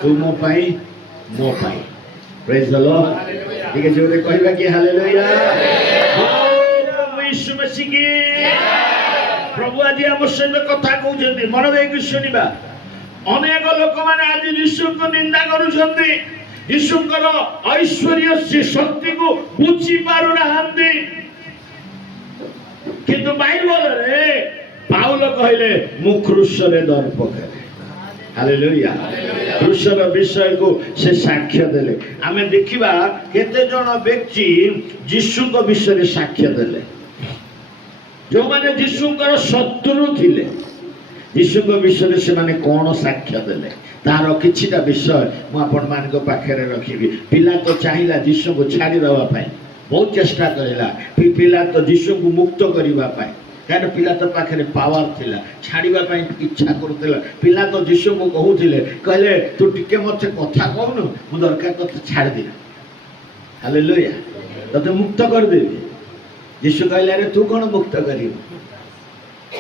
ତୁମ ପାଇଁ, ମୋ ପାଇଁ। ପ୍ରେଜ୍ ଦ ଲର୍ଡ। ଟିକେ ଜୋରେ କହିବା କି ହାଲେଲୁୟା। ପ୍ରଭୁ ଯୀଶୁ ମସିହ କି। ପ୍ରଭୁ ଆଜି ଆମ ସହିତ କଥା କହୁଛନ୍ତି, ମନ ଦେଇକି ଶୁଣିବା। ଅନେକ ଲୋକମାନେ ଆଜି ଯୀଶୁଙ୍କୁ ନିନ୍ଦା କରୁଛନ୍ତି, ଯୀଶୁଙ୍କର ଐଶ୍ୱର୍ଯ୍ୟ ସେ ଶକ୍ତିକୁ ବୁଝି ପାରୁନାହାନ୍ତି। କିନ୍ତୁ ବାଇବଲରେ ପାଉଲ କହିଲେ, ମୁଁ କ୍ରୁଶରେ ଦର୍ପ କରେ। ହାଲେଲୁୟା। କ୍ରୁଶର ବିଷୟକୁ ସେ ସାକ୍ଷ୍ୟ ଦେଲେ। ଆମେ ଦେଖିବା କେତେ ଜଣ ବ୍ୟକ୍ତି ଯୀଶୁଙ୍କ ବିଷୟରେ ସାକ୍ଷ୍ୟ ଦେଲେ। ଯେଉଁମାନେ ଯୀଶୁଙ୍କର ଶତ୍ରୁ ଥିଲେ, ଯୀଶୁଙ୍କ ବିଷୟରେ ସେମାନେ କଣ ସାକ୍ଷ୍ୟ ଦେଲେ, ତାର କିଛିଟା ବିଷୟ ମୁଁ ଆପଣମାନଙ୍କ ପାଖରେ ରଖିବି। ପିଲା ତ ଚାହିଁଲା ଯୀଶୁଙ୍କୁ ଛାଡ଼ିଦେବା ପାଇଁ, ବହୁତ ଚେଷ୍ଟା କରିଲା। ପିଲା ତ ଯୀଶୁଙ୍କୁ ମୁକ୍ତ କରିବା ପାଇଁ, କାରଣ ପିଲା ତ ପାଖରେ ପାୱାର ଥିଲା, ଛାଡ଼ିବା ପାଇଁ ଇଚ୍ଛା କରୁଥିଲା। ପିଲା ତ ଯୀଶୁଙ୍କୁ କହୁଥିଲେ, କହିଲେ ତୁ ଟିକେ ମୋତେ କଥା କହୁନୁ, ମୁଁ ଦରକାର ତତେ ଛାଡ଼ିଦେବି। ହାଲେଲୁୟା। ତତେ ମୁକ୍ତ କରିଦେବି। ଯୀଶୁ କହିଲେ, ଆରେ ତୁ କଣ ମୁକ୍ତ କରିବୁ?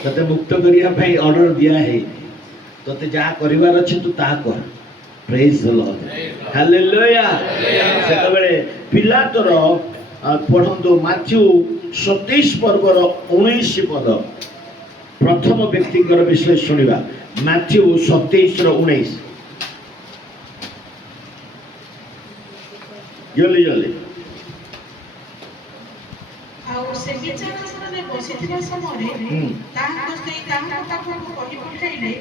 ତତେ ମୁକ୍ତ କରିବା ପାଇଁ ଅର୍ଡର ଦିଆ ହେଇନି, ତତେ ଯାହା କରିବାର ଅଛି ତୁ ତାହା କର। ପ୍ରେଜ୍ ଦ ଲର୍ଡ। ହାଲେଲୁୟା। ସେତେବେଳେ ପିଲାତର ପଢ଼ନ୍ତୁ ମାଥ୍ୟୁ 27 ପର୍ବର 19 ପଦ। ପ୍ରଥମ ବ୍ୟକ୍ତିଙ୍କର ବିଷୟ ଶୁଣିବା। ମାଥ୍ୟୁ 27:19। ଜଲ୍ଦି ଜଲ୍ଦି। ଆଉ ସେ ବିଚାରାସନରେ ବସିଥିବା ସମୟରେ ତାହାଙ୍କ ସ୍ତ୍ରୀ ତାହାଙ୍କ ପାଖକୁ କହି ପଠାଇଲେ,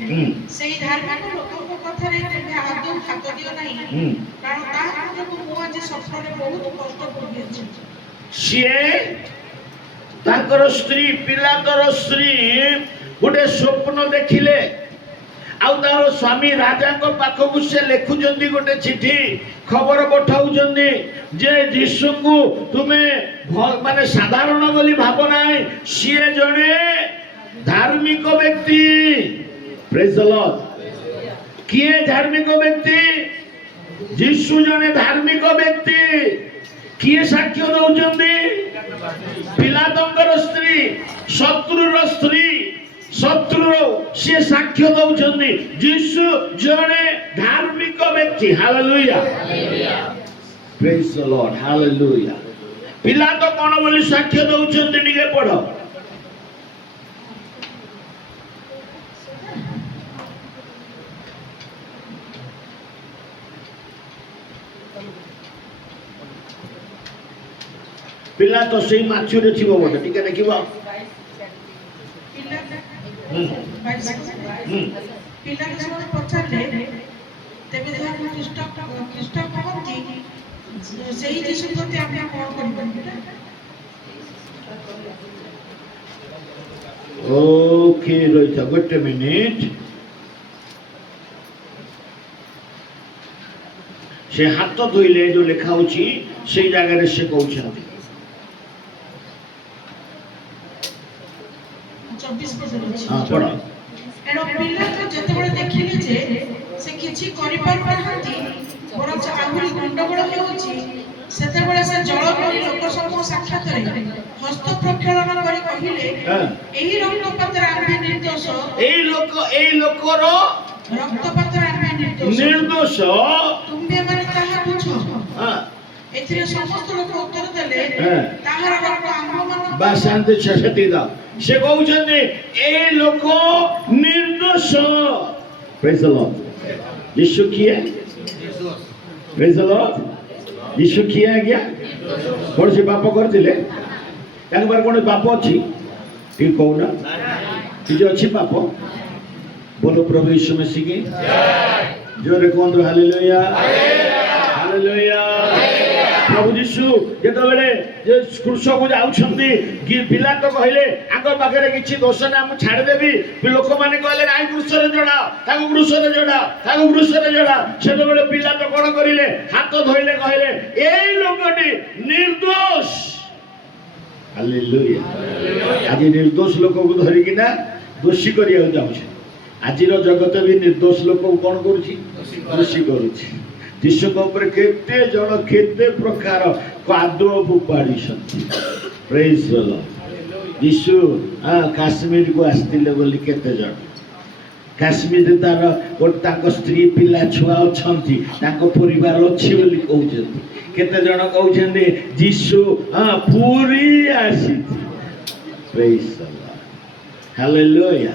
ସେଇ ଧାର୍ମିକ ଲୋକଙ୍କ କଥାରେ ତୁମେ ଆଦୌ ହାତ ଦିଅ ନାହିଁ, କାରଣ ତାହାଙ୍କ ଯୋଗୁଁ ମୁଁ ଆଜି ସ୍ୱପ୍ନରେ ବହୁତ କଷ୍ଟ ଭୋଗିଅଛି। ସିଏ ତାଙ୍କର ସ୍ତ୍ରୀ, ପିଲାତର ସ୍ତ୍ରୀ ଗୋଟେ ସ୍ୱପ୍ନ ଦେଖିଲେ। ଆଉ ତାର ସ୍ୱାମୀ ରାଜାଙ୍କ ପାଖକୁ ସେ ଲେଖୁଛନ୍ତି ଗୋଟେ ଚିଠି, ଖବର ପଠାଉଛନ୍ତି ଯେ ଯୀଶୁଙ୍କୁ ତୁମେ ମାନେ ସାଧାରଣ ବୋଲି ଭାବ ନାହିଁ, ସିଏ ଜଣେ ଧାର୍ମିକ ବ୍ୟକ୍ତି। ପ୍ରେଜ୍ ଦ ଲର୍ଡ। କିଏ ଧାର୍ମିକ ବ୍ୟକ୍ତି? ଯୀଶୁ ଜଣେ ଧାର୍ମିକ ବ୍ୟକ୍ତି। କିଏ ସାକ୍ଷ୍ୟ ଦଉଛନ୍ତି? ପିଲାତଙ୍କର ସ୍ତ୍ରୀ, ଶତ୍ରୁର ସ୍ତ୍ରୀ, ଶତ୍ରୁର ସିଏ ସାକ୍ଷ୍ୟ ଦଉଛନ୍ତି ଯୀଶୁ ଜଣେ ଧାର୍ମିକ ବ୍ୟକ୍ତି। ହାଲେଲୁୟା। ପ୍ରେଜ୍ ଦ ଲର୍ଡ। ହାଲେଲୁୟା। ପିଲାତ କଣ ବୋଲି ସାକ୍ଷ୍ୟ ଦଉଛନ୍ତି ଟିକେ ପଢ। ପିଲା ତ ସେଇ ମାଛରେ ଥିବ ବୋଧେ, ଟିକେ ଦେଖିବ। ପିଲାକୁ ସେମାନେ ପଚାରିଲେ ତେବେ ଯାହାକୁ ଖ୍ରୀଷ୍ଟ କହନ୍ତି ସେଇ ଯୀଶୁ ପ୍ରତି ଆମେ କଣ କରିପାରିବା? ଓକେ ରହିଥା ଗୋଟେ ମିନିଟ୍। ସେ ହାତ ଧୋଇଲେ ଯୋଉ ଲେଖା ହଉଛି ସେଇ ଜାଗାରେ ସେ କହୁଛନ୍ତି 24 ପଦରେ ଅଛି। ହଁ ପଢ। ଏଣୁ ପିଲାକୁ ଯେତେବେଳେ ଦେଖିଲେ ଯେ ସେ କିଛି କରିପାରୁନାହାନ୍ତି ବରଂ ଆହୁରି ଗଣ୍ଡଗୋଳ ହେଉଛି, ସେତେବେଳେ ସେ ଜଳ ଭଳି ଲୋକ ସମୂହ ସାକ୍ଷାତରେ ହସ୍ତ ପ୍ରକ୍ଷାଳନ କରି କହିଲେ, ଏହି ରକ୍ତପାତରେ ଆମ୍ଭେ ନିର୍ଦ୍ଦୋଷ, ଏଇ ଲୋକର ରକ୍ତପାତରେ ଆମ୍ଭେ ନିର୍ଦ୍ଦୋଷ, ତୁମ୍ଭେମାନେ ତାହା ବୁଝ। ଏଥିରେ ସମସ୍ତ ଲୋକ ଉତ୍ତର ଦେଲେ, ତାହାର ରକ୍ତ ଆମ୍ଭମାନଙ୍କ ବା ଶାନ୍ତି ସେଠି ଦାও। ସେ କହୁଛନ୍ତି ଏଇ ଲୋକ ନିର୍ଦ୍ଦୋଷ। ପ୍ରେଜ୍ ଦ ଲର୍ଡ। ଯୀଶୁ କିଏ? ପ୍ରେଜ୍ ଦ ଲର୍ଡ। ଯୀଶୁ କିଏ ଆଜ୍ଞା? କୌଣସି ପାପ କରିଥିଲେ? ତାଙ୍କ ପାଖରେ କୌଣସି ପାପ ଅଛି? ଟିକେ କହୁନା। କିଛି ଅଛି ପାପ? बोलो प्रभु यीशु मसीह की जोरे कुहतु हालेलुया हालेलुया। प्रभु यीशु जेतबेले जे क्रूस को जाउछंती कि पिला तो कहले आको पाखरे किछि दोष ना हम छाड़ देबी, लोक माने कहले नाइ क्रूस रे जोड़ा, ताको क्रूस रे जोड़ा, ताको क्रूस रे जोड़ा। सेतबेले पिला तो कोन करिले? हाथ धोइले कहले एई लोकटी निर्दोष। हालेलुया। आज निर्दोष लोक को धरि कि ना दोषी करिया जाउछ। आजिर जगत भी निर्दोष लोक कौन करुछि? दोषी करुछि। यीशु ऊपर केते जण केते प्रकार कादो फुपाड़ी छथि। Praise the lord. यीशु काश्मीर को आस्तिले बोली केते जण काश्मीर तार ताको स्त्री पिला छुआ अछंती, ताको परिवार अछि बोली कहउछथि। केते जण कहउछथि यीशु पूरी आसीथि। Praise the lord. हालेलुया।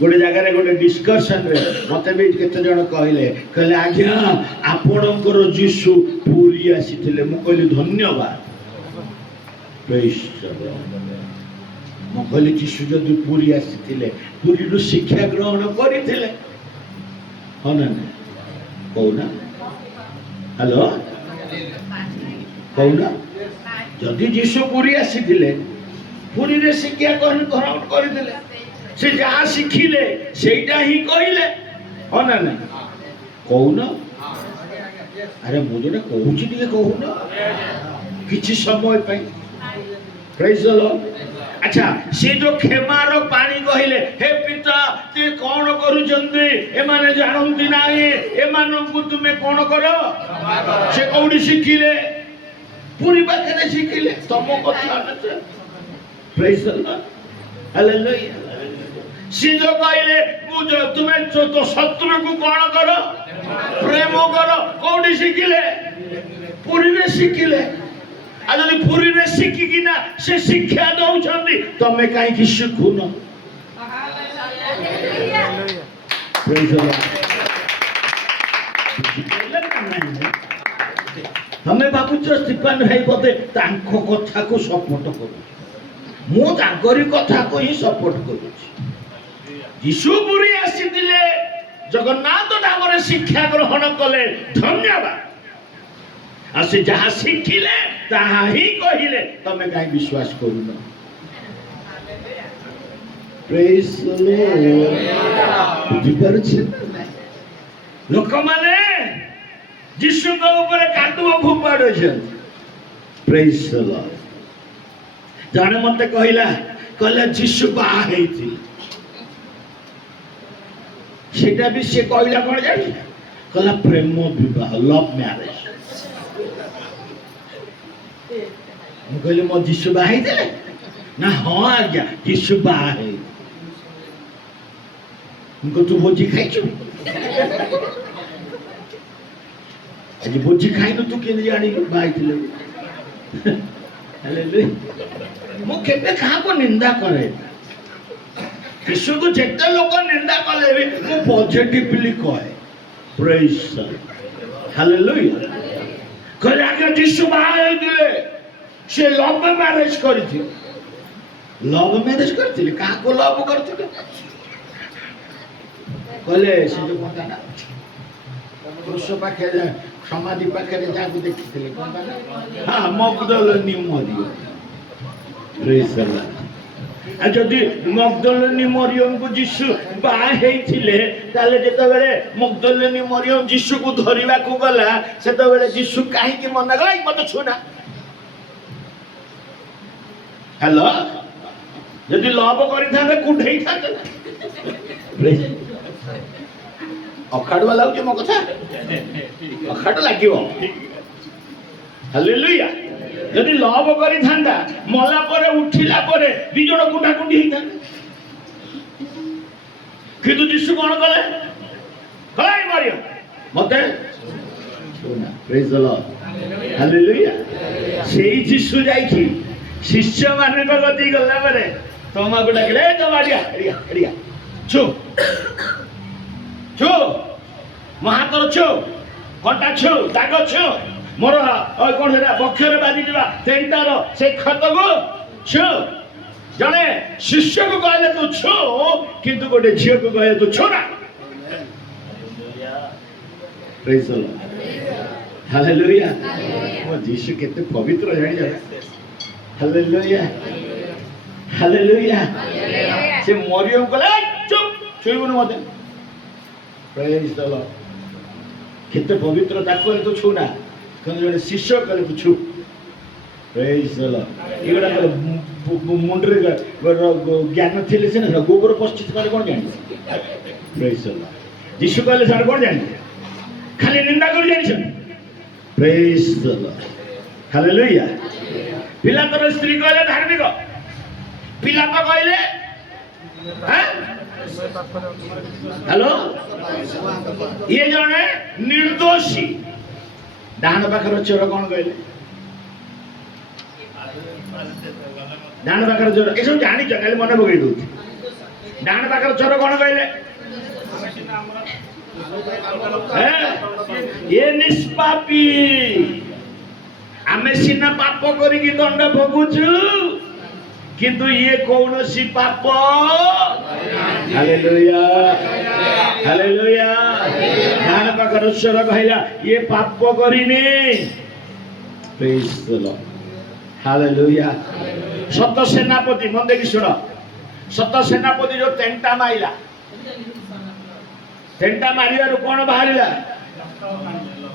गोटे जगह गोटे डिस्कशन रे मते भी केते जण कहले आज्ञा आपणकर यीशु पूरी आसीथिले। मु कहली धन्यवाद। Praise the Lord. मु कहली यीशु जदि पूरी आसीथिले पूरी रु शिक्षा ग्रहण करिथिले हो ना कहूना। हेलो कहूना। जदि यीशु पूरी आसीथिले पूरी रे शिक्षा ग्रहण करिथिले, से जहाँ शिखिले सेटा ही कहले हो ना ना कहूना। अरे मु जो कहूची टिके कहूना किछि समय पई। Praise the Lord. अच्छा से जो खेमार पानी कहले हे पिता ते कौन करूचंदी ए माने जानंती नाही, ए मानकु तुमे कौन करो? से कौडी शिखिले? पूरी पाखरे शिखिले तम कथा न। Praise the lord. हालेलुया। सी जो कहले तुम्हें तो शत्रु को कौन करो? प्रेम करो। कौड़ी शिखिले? पूरी रे शिखिले। आ जदि पूरी रे शिखिकी ना से शिक्षा दउछंती तमे काई कि शिखुन? Praise the Lord. हमें भाबुछ स्टीफन भाई बोते तांको कथा को सपोर्ट करू, मु तांकरी कथा को ही सपोर्ट करू। यीशु पुरी आसीथिले जगन्नाथ धामरे शिक्षा ग्रहण कले धन्यवाद। आ से जहाँ शिखिले ताहा ही कहिले तमे काई विश्वास करूना? Praise the Lord. बुझि परछे लोक माने यीशु को ऊपर काटुओ फुपाड़े छन। Praise the Lord. जाने मते कहिला कहले यीशु बाहा हेथि सेटा भी से कहला कौन जानी? कहला प्रेम विवाह, लव मैरिज। मु कहली मो यीशु बाहा हेथिले ना? हाँ आज्ञा यीशु बाहा हे। उनको तू भोजी खाइछु? आज भोजी खाइनु तू के जानी बाहा हेथिले? हालेलुया। मु केते कहा को निंदा करे? यीशु को जेते लोक निंदा कले भी मु पॉजिटिवली कहे। Praise the lord. हालेलुया। कहले आके यीशु बाहा हेथिले से लव मैरिज करथि। लव मैरिज करथिले? कहा को लव करथिले? କହିଲେ ସେ ଯୋଉ କଣ ତା ନା ପୁରୁଷ ପାଖରେ ସମାଧି ପାଖରେ ଯାହାକୁ ଦେଖିଥିଲେ କଣ ତା ନା ହଁ ମଗଦଲିନୀ ମରିୟମ। ପ୍ରେଜ୍ ଦ ଲର୍ଡ। ଆଉ ଯଦି ମଗଦଲିନୀ ମରିୟମକୁ ଯୀଶୁ ବାହା ହେଇଥିଲେ ତାହେଲେ ଯେତେବେଳେ ମଗଦଲିନୀ ମରିୟମ ଯୀଶୁକୁ ଧରିବାକୁ ଗଲା ସେତେବେଳେ ଯୀଶୁ କାହିଁକି ମନା କଲା ମତେ ଛୁନା? ହ୍ୟାଲୋ, ଯଦି ଲଭ କରିଥାନ୍ତେ କୁଣ୍ଢେଇଥାନ୍ତେ ନା। ଅଖାଡୁଆ ଲାଗୁଛି ମୋ କଥା? ଅଖାଡୁ ଲାଗିବ। ହାଲେଲୁୟା। ଯଦି ଲଭ କରିଥାନ୍ତା ମଲା ପରେ ଉଠିଲା ପରେ ଦି ଜଣ କୁଣ୍ଢା କୁଣ୍ଢି ହେଇଥାନ୍ତେ। କିନ୍ତୁ ଯୀଶୁ କଣ କଲେ? କଲେ ମରିୟମ ମତେ ଛୁନା। ପ୍ରେଜ୍ ଦ ଲର୍ଡ। ହାଲେଲୁୟା। ସେଇ ଯୀଶୁ ଯାଇକି ଶିଷ୍ୟ ମାନଙ୍କ କତିକି ଗଲା ପରେ ତମାକୁ ଡାକିଲେ ଏ ତମା ଏଡ଼ିଆ ଏଡ଼ିଆ ଏଡ଼ିଆ ଛୁ ଛୁ ମୋ ହାତର ଛୁ କଣ୍ଟା ଛୁ ଦାଗ ଛୁ ମୋର କଣ ସେଟା ବକ୍ଷରେ ବାଜିଯିବା ତେଣ୍ଟାର ସେ କ୍ଷତକୁ ଛୁ। ଜଣେ ଶିଷ୍ୟକୁ କହିଲେ ତୁ ଛୁ କିନ୍ତୁ ଗୋଟେ ଝିଅକୁ କହିଲେ ତୁ ଛୁ ନା। ପ୍ରେଜ୍ ଦ ଲର୍ଡ। ହାଲେଲୁୟା। ମୋ ଯୀଶୁ କେତେ ପବିତ୍ର ଜାଣିଛ? Hallelujah hallelujah. ସେ ମରିୟମ କହିଲେ ଚୁପ୍ ଛୁଇଁବୁନି ମତେ। ପ୍ରେଜ୍ ଦ ଲର୍ଡ। କେତେ ପବିତ୍ର ତାକୁ କହିଲେ ତୁ ଛୁ ନା କିନ୍ତୁ ଜଣେ ଶିଷ୍ୟ କହିଲେ ତୁ ଛୁ। ପ୍ରେଜ୍ ଦ ଲର୍ଡ। ଏଗୁଡା ମୁଣ୍ଡରେ ଜ୍ଞାନ ଥିଲେ ସିନା ଗୋବର ପଶ୍ଚିତ କଲେ କଣ ଜାଣିଛ? ପ୍ରେଜ୍ ଦ ଲର୍ଡ। ଯୀଶୁ କହିଲେ ସାର୍ କଣ ଜାଣିଛ? ଖାଲି ନିନ୍ଦା କରି ଜାଣିଛ? ପ୍ରେଜ୍ ଦ ଲର୍ଡ। ହାଲେଲୁୟା। ପିଲାତର ସ୍ତ୍ରୀ କହିଲେ ଧାର୍ମିକ, ପିଲାତ କହିଲେ ହ୍ୟାଲୋ ଇଏ ଜଣେ ନିର୍ଦ୍ଦୋଷୀ। ଡାହାଣ ପାଖର ଚୋର କଣ କହିଲେ? ଡାହାଣ ପାଖର ଚୋର ଏସବୁ ଜାଣିଛ ଖାଲି ମନେ ପକେଇ ଦଉଛି। ଡାହାଣ ପାଖର ଚୋର କଣ କହିଲେ? ଏ ନିଷ୍ପାପୀ, ଆମେ ସିନା ପାପ କରିକି ଦଣ୍ଡ ଭୋଗୁଛୁ କିନ୍ତୁ ଇଏ କୌଣସି ପାପ। Hallelujah hallelujah. ଡାହାଣ ପାଖର ସ୍ୱର କହିଲା ଇଏ ପାପ କରିନି। ପ୍ରେଜ୍ ଦ ଲର୍ଡ। ହାଲେଲୁୟା। ସତ ସେନାପତି ମନ ଦେଇକି ଶୁଣ। ସତ ସେନାପତି ଯୋଉ ତେଣ୍ଟା ମାଇଲା, ତେଣ୍ଟା ମାରିବାରୁ କଣ ବାହାରିଲା?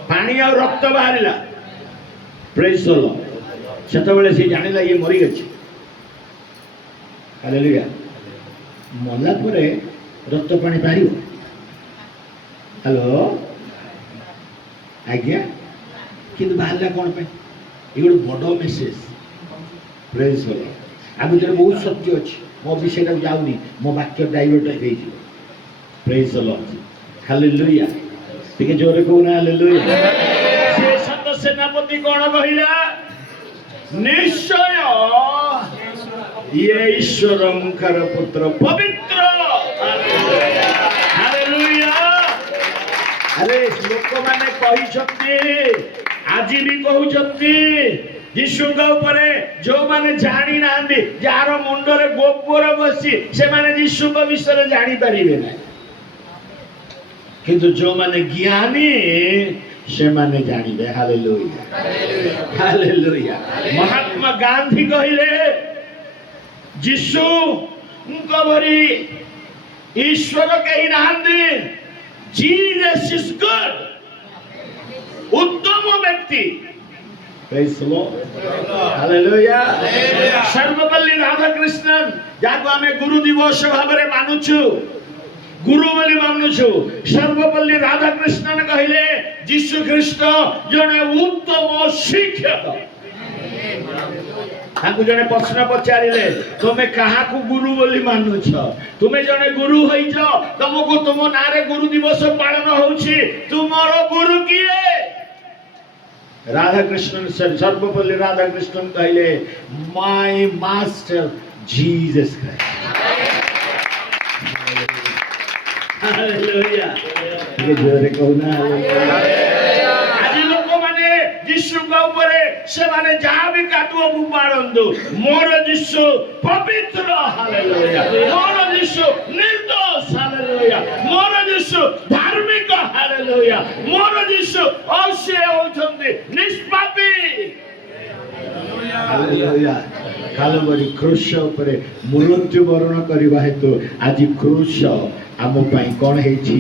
ପାଣି ଆଉ ରକ୍ତ ବାହାରିଲା। ପ୍ରେଜ୍ ଦ ଲର୍ଡ। ସେତେବେଳେ ସେ ଜାଣିଲା ଇଏ ମରିଯାଇଛି। ହାଲେଲୁୟା। ମଲା ପରେ ରକ୍ତ ପାଣି ବାହାରିବ? ହ୍ୟାଲୋ ଆଜ୍ଞା। କିନ୍ତୁ ବାହାରିଲା କଣ ପାଇଁ? ଏ ଗୋଟେ ବଡ ମେସେଜ। ପ୍ରେଜ୍ ଦ ଲର୍ଡ। ଆ ଭିତରେ ବହୁତ ସତ୍ୟ ଅଛି। ମୋ ବିଷୟଟାକୁ ଯାଉନି, ମୋ ବାକ୍ୟ ଡାଇଭର୍ଟ ହେଇଯିବ। ପ୍ରେଜ୍ ଦ ଲର୍ଡ। ହାଲେଲୁୟା। ଟିକେ ଜୋରେ କହୁନା ହାଲେଲୁୟା। ସେ ସତ ସେନାପତି କଣ କହିଲା? ନିଶ୍ଚୟ ଇଏ ଈଶ୍ୱରଙ୍କର ପୁତ୍ର ପବିତ୍ର। ହାଲେଲୁୟା। ଆରେ ଲୋକମାନେ କହିଛନ୍ତି, ଆଜି ବି କହୁଛନ୍ତି ଯୀଶୁଙ୍କ ଉପରେ ଯୋଉମାନେ ଜାଣି ନାହାନ୍ତି, ଯାହାର ମୁଣ୍ଡରେ ଗୋବର ବସି ସେମାନେ ଯୀଶୁଙ୍କ ବିଷୟରେ ଜାଣିପାରିବେ ନାହିଁ। କିନ୍ତୁ ଯୋଉମାନେ ଜ୍ଞାନୀ ସେମାନେ ଜାଣିବେ। Hallelujah hallelujah. ମହାତ୍ମା ଗାନ୍ଧୀ କହିଲେ ଯୀଶୁଙ୍କ ଭଳି ଈଶ୍ୱର କେହି ନାହାନ୍ତି। Jesus is good. ଉତ୍ତମ ବ୍ୟକ୍ତି। ପ୍ରେଜ୍ ଦ ଲର୍ଡ। ହାଲେଲୁୟା। ସର୍ବପଲ୍ଲୀ ରାଧାକୃଷ୍ଣନ ଯାହାକୁ ଆମେ ଗୁରୁ ଦିବସ ଭାବରେ ମାନୁଛୁ, ଗୁରୁ ବୋଲି ମାନୁଛୁ, ସର୍ବପଲ୍ଲୀ ରାଧାକୃଷ୍ଣନ କହିଲେ ଯୀଶୁ ଖ୍ରୀଷ୍ଟ ଜଣେ ଉତ୍ତମ ଶିକ୍ଷକ। ତାଙ୍କୁ ଜଣେ ପ୍ରଶ୍ନ ପଚାରିଲେ ତୁମେ କାହାକୁ ଗୁରୁ ବୋଲି ମାନୁଛ? ତୁମେ ଜଣେ ଗୁରୁ ହେଇଛ, ତମକୁ ତୁମ ନାଁରେ ଗୁରୁ ଦିବସ ପାଳନ ହଉଛି, ତୁମର ଗୁରୁ କିଏ? ରାଧାକୃଷ୍ଣନ ସର୍ବପଲ୍ଲୀ ରାଧାକୃଷ୍ଣନ କହିଲେ ମାଇ ମାଷ୍ଟର ଜିସସ୍ କ୍ରାଇଷ୍ଟ। ହାଲେଲୁୟା। ଟିକେ ଜୋରେ କହୁନା ହାଲେଲୁୟା। ଆଜି ଲୋକମାନେ ଯୀଶୁଙ୍କ ଉପରେ ସେମାନେ ଯାହା ବି କାଦୁଅ ଫୋପାଡ଼ନ୍ତୁ, ମୋର ଯୀଶୁ ପବିତ୍ର। ହାଲେଲୁୟା। ମୋର ଯୀଶୁ ନିର୍ଦ୍ଦୋଷ। ହାଲେଲୁୟା। ମୋର ଯୀଶୁ ହାଲେଲୁୟା। ମୋର ଯୀଶୁ ଆଉ ସେ ହଉଛନ୍ତି ନିଷ୍ପାପୀ। ହାଲେଲୁୟା। କାଲବରୀ କ୍ରୁଶ ଉପରେ ମୃତ୍ୟୁବରଣ କରିବା ହେତୁ ଆଜି କ୍ରୁଶ ଆମ ପାଇଁ କ'ଣ ହେଇଛି?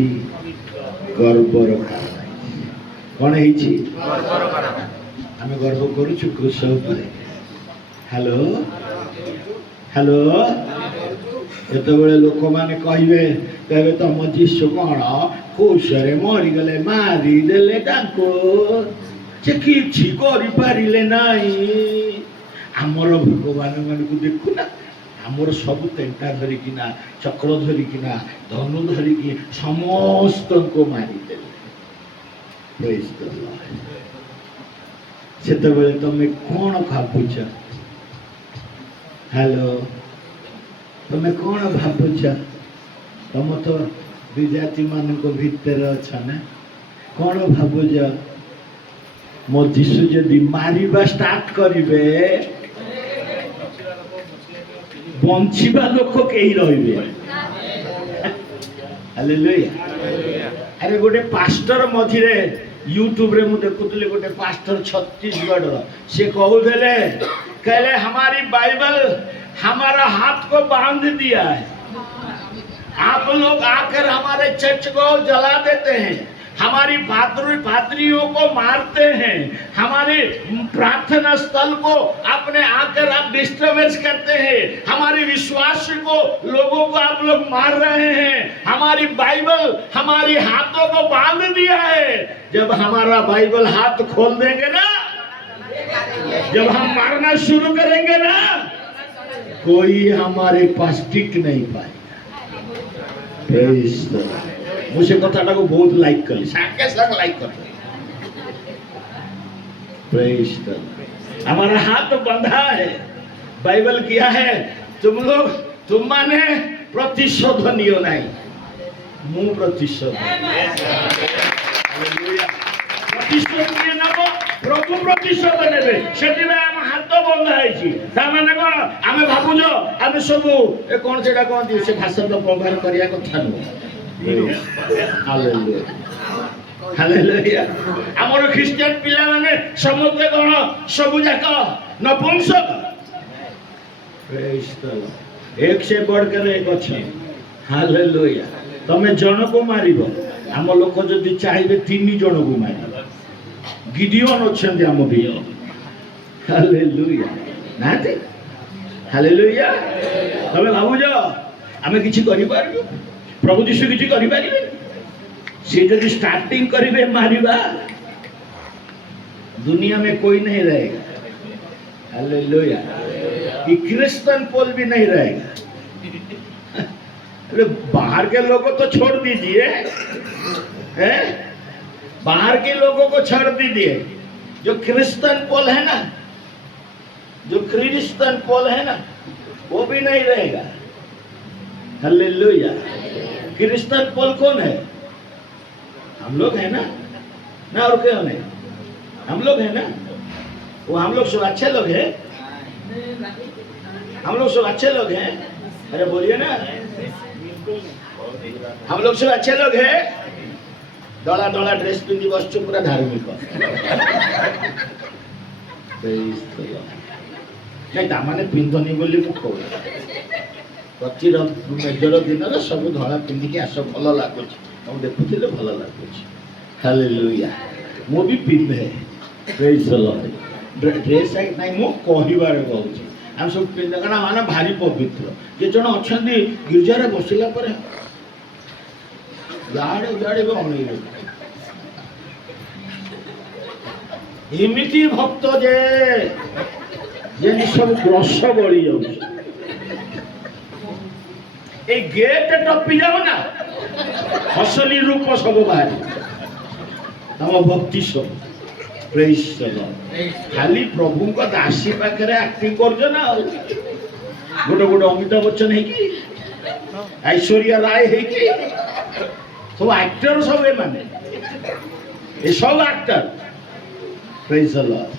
ଗର୍ବର କାରଣ ହେଇଛି। କ'ଣ ହେଇଛି? ଆମେ ଗର୍ବ କରୁଛୁ କ୍ରୁଶ ଉପରେ। Hello hello. ଯେତେବେଳେ ଲୋକମାନେ କହିବେ ତମ ଯୀଶୁ କ'ଣ କ୍ରୁଶରେ ମରିଗଲେ, ମାରିଦେଲେ ତାଙ୍କୁ, ସେ କିଛି କରିପାରିଲେ ନାହିଁ। ଆମର ଭଗବାନ ମାନଙ୍କୁ ଦେଖୁନା, ଆମର ସବୁ ତେଣ୍ଟା ଧରିକିନା, ଚକ୍ର ଧରିକିନା, ଧନୁ ଧରିକି ସମସ୍ତଙ୍କୁ ମାରିଦେଲେ। Praise the Lord। ସେତେବେଳେ ତମେ କ'ଣ ଭାବୁଛ? ହ୍ୟାଲୋ, ତମେ କ'ଣ ଭାବୁଛ? ତମ ତ ବିଜାତି ମାନଙ୍କ ଭିତରେ ଅଛ ନା, କ'ଣ ଭାବୁଛ? ମୋ ଯୀଶୁ ଯଦି ମାରିବା ଷ୍ଟାର୍ଟ କରିବେ, ବଞ୍ଚିବା ଲୋକ କେହି ରହିବେ? ହାଲେଲୁୟା। ଆରେ ଗୋଟେ ପାଷ୍ଟର ମଝିରେ ୟୁଟ୍ୟୁବରେ ମୁଁ ଦେଖୁଥିଲି, ଗୋଟେ ପାଷ୍ଟର ଛତିଶଗଡ଼ର, ସେ କହୁଥିଲେ, कहले हमारी बाइबल हमारा हाथ को बांध दिया है, आप लोग आकर हमारे चर्च को जला देते हैं, हमारी पादरियों को मारते हैं, हमारे प्रार्थना स्थल को अपने आकर आप डिस्टर्बेंस करते हैं, हमारे विश्वास को लोगों को आप लोग मार रहे हैं, हमारी बाइबल हमारी हाथों को बांध दिया है। जब हमारा बाइबल हाथ खोल देंगे ना, जब हम मारना शुरू करेंगे ना, कोई हमारे पास टिक नहीं पाएगा। Praise the Lord। मुझे कथाटा को बहुत लाइक कर, साके संग लाइक कर। Praise the Lord। हमारा हाथ तो बंधा है, बाइबल किया है, तुम लोग तुम माने प्रतिशोध नियो नहीं, मुंह प्रतिशोध। हालेलुया। प्रतिशोध नियो ना, प्रभु प्रतिशोध नेबे, सेटिबे हम हाथ बंधा है। तामाने कोन आमे भाबुज आमे सब ए कोन सेटा कहंती से भाषा तो व्यवहार करिया कथा न। Hallelujah hallelujah. हमर ख्रिस्टियन पिला माने समते कोन सब जाक नपुंसक। Praise the Lord. एक से बढ़कर एक अछि। हालेलुया। तमे जन को मारिबो, हम लोक जदि चाहिबे 3 जन को मारिबो। गिडियन अछंती हम भी। हालेलुया नाते। हालेलुया। तमे भाबुज आमे किछि करि पारबो? प्रभु यीशु किछि करि पारिबे? से जदि स्टार्टिंग करिवे मारिबा, दुनिया में कोई नहीं रहेगा। हालेलुया। कि क्रिश्चियन पोल भी नहीं रहेगा। अरे बाहर के लोगों तो छोड़ दीजिए, हैं? बाहर के लोगों को छोड़ दीजिए, जो क्रिश्चियन पोल है ना, जो क्रिश्चियन पोल है ना, वो भी नहीं रहेगा। हालेलुया। क्रिश्चियन पोल कौन है? हम लोग हैं ना, ना और कौन है? हम लोग हैं ना। वो हम लोग सब अच्छे लोग हैं, हम लोग सब अच्छे लोग हैं। अरे बोलिए ना, हम लोग सब अच्छे लोग हैं। डोला डोला ड्रेस पिंधि बसछु पूरा धार्मिक। नहीं तामाने पिंधनी बोली मु कहू, प्रति मेजर दिन सब धड़ा पिंधिकी आस भल लगुच, हम देखुले भल लगुच। हालेलुया। मु भी पिंधे। Praise the lord. ड्रेस नहीं मु कहबार कहूँ, हम सब पिंधे कारण माने भारी पवित्र। जे जन अछंती गिरजा रे बसिला पर गाड़े गाड़े अणई एमिति भक्त जे सब ग्रस बड़ी जाऊ, ए गेट टपी जाओ ना, असली रूप सब बाहर तम भक्ति सब। Praise the Lord. खाली प्रभु को दासी पाखरे एक्टिंग करज ना, गोटे गोटे अमिताभ बच्चन है कि ऐश्वर्या राय है कि सब एक्टर सब माने ये सब actor. Praise the lord.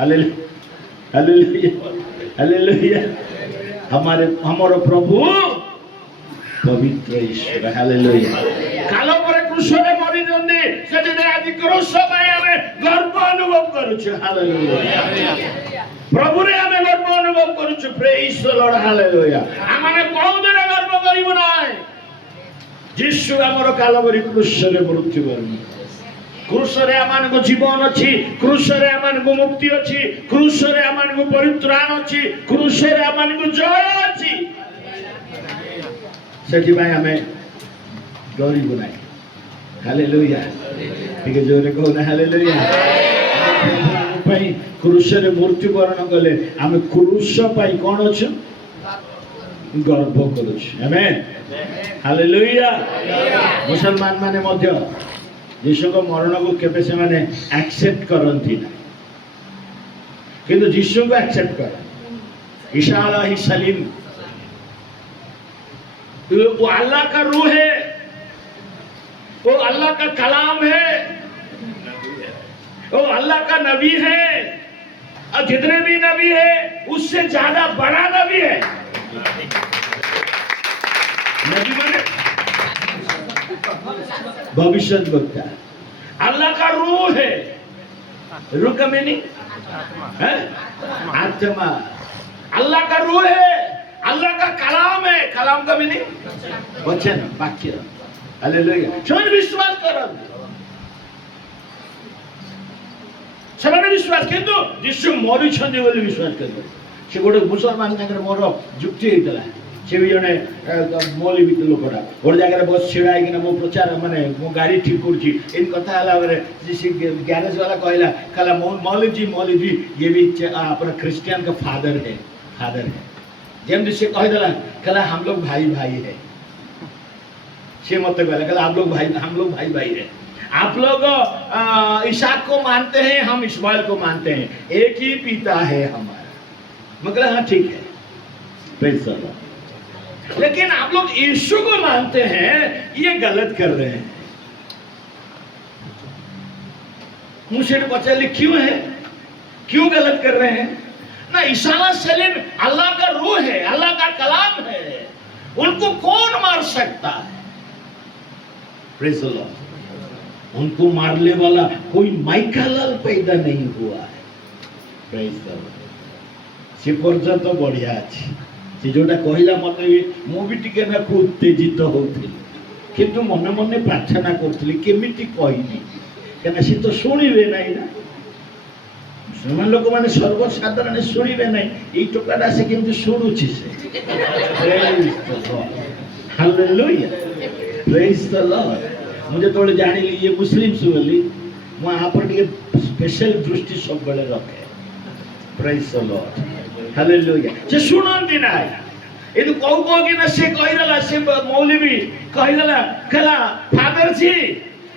Hallelujah hallelujah hallelujah. हमारे प्रभु पवित्र ईश्वर। हालेलुया। कालो परे क्रूस रे मरि କରୁଛନ୍ତି ସେଥିପାଇଁ ଆଜି କ୍ରୁଶ ପାଇଁ ଆମେ ଗର୍ବ ଅନୁଭବ କରୁଛୁ। ହାଲେଲୁୟା। ପ୍ରଭୁରେ ଆମେ ଗର୍ବ ଅନୁଭବ କରୁଛୁ। ପ୍ରେଜ୍ ଦ ଲର୍ଡ। ହାଲେଲୁୟା। ଆମେ କୋଉଦିନ ଗର୍ବ କରିବୁ ନାହିଁ। ଯୀଶୁ ଆମର କାଲବରୀ କ୍ରୁଶରେ ମୃତ୍ୟୁବରଣ। କ୍ରୁଶରେ ଆମମାନଙ୍କୁ ଜୀବନ ଅଛି, କ୍ରୁଶରେ ଆମମାନଙ୍କୁ ମୁକ୍ତି ଅଛି, କ୍ରୁଶରେ ଆମମାନଙ୍କୁ ପରିତ୍ରାଣ ଅଛି, କ୍ରୁଶରେ ଆମମାନଙ୍କୁ ଜୟ ଅଛି। ସେଥିପାଇଁ ଆମେ ଡରିବୁ ନାହିଁ। ହାଲେଲୁୟା। ଟିକେ ଜୋରେ କହୁନା ହାଲେଲୁୟା। ପାଇଁ କ୍ରୁଶରେ ମୃତ୍ୟୁବରଣ କଲେ ଆମେ କ୍ରୁଶ ପାଇଁ କ'ଣ ଅଛୁ? ଗର୍ବ କରୁଛୁ। ଆମେନ୍। ହାଲେଲୁୟା। ମୁସଲମାନ ମାନେ ମଧ୍ୟ ଯୀଶୁଙ୍କ ମରଣକୁ କେବେ ସେମାନେ ଆକ୍ସେପ୍ଟ କରନ୍ତି ନା, କିନ୍ତୁ ଯୀଶୁଙ୍କୁ ଆକ୍ସେପ୍ଟ କର। ईसा अलैहि सलीम वो अल्लाह का रूह है, वो अल्लाह का कलाम है, वो अल्लाह का नबी है, और जितने भी नबी है उससे ज्यादा बड़ा नबी है। नबी माने भविष्यद्वक्ता। अल्लाह का रूह है। रूह का मीनिंग है आत्मा। अल्लाह का रूह है, अल्लाह का कलाम है। कलाम का मीनिंग वचन, वाक्य। हालेलुया। ସେମାନେ ବିଶ୍ୱାସ କରନ୍ତି, ସେମାନେ ବିଶ୍ୱାସ, କିନ୍ତୁ ଯୀଶୁ ମରିଛନ୍ତି ବୋଲି ବିଶ୍ୱାସ କରିବେ। ସେ ଗୋଟେ ମୁସଲମାନ ସାଙ୍ଗରେ ମୋର ଯୁକ୍ତି ହେଇଥିଲା। ସେ ବି ଜଣେ ମୌଲବୀ ଲୋକଟା ଗୋଟେ ଜାଗାରେ ବସ ଛିଡ଼ା ହେଇକିନା ମୋ ପ୍ରଚାର ମାନେ ମୋ ଗାଡ଼ି ଠିକ୍ କରୁଛି। ଏମିତି କଥା ହେଲା ପରେ ସେ ଗ୍ୟାରେଜ ବାଲା କହିଲା मौलवी जी ये भी अपना क्रिश्चियन का फादर है जेमती से कहीदेला कहला हम लोग भाई है। से मत कहला हम लोग भाई है। आप लोग इसाक को मानते हैं, हम इस्माइल को मानते हैं, एक ही पिता है हमारा। मतलब हाँ ठीक है, प्रेज़ द लॉर्ड। लेकिन आप लोग यीशु को मानते हैं, ये गलत कर रहे हैं। मुझे पचाली क्यों है, क्यों गलत कर रहे हैं ना? ईसा सलीम अल्लाह का रूह है, अल्लाह का कलाम है, उनको कौन मार सकता है? Praise the Lord. उनको मारने वाला कोई माइकल पैदा नहीं हुआ है। Praise the Lord. से पर्यंत बढ़िया अच्छी से जोटा कहला मत मु भी टिके ना उत्तेजित होती, किंतु मन मन प्रार्थना करी केमिति कहनी क्या सी तो शुणे ना मुसलमान लोक मैंने सर्वसाधारण शुणे ना ये टोकाटा से केमती शुणुची से। हालेलुया। Praise the Lord. मुझे थोड़े जानी ये मुस्लिम बोली मुझे आप स्पेशल दृष्टि सब बेले रखे। Praise the lord. हालेलुया। से शुणती ना ये तो कौ कि ना से कहीदेला, से मौलवी कहीदेला कहला फादर जी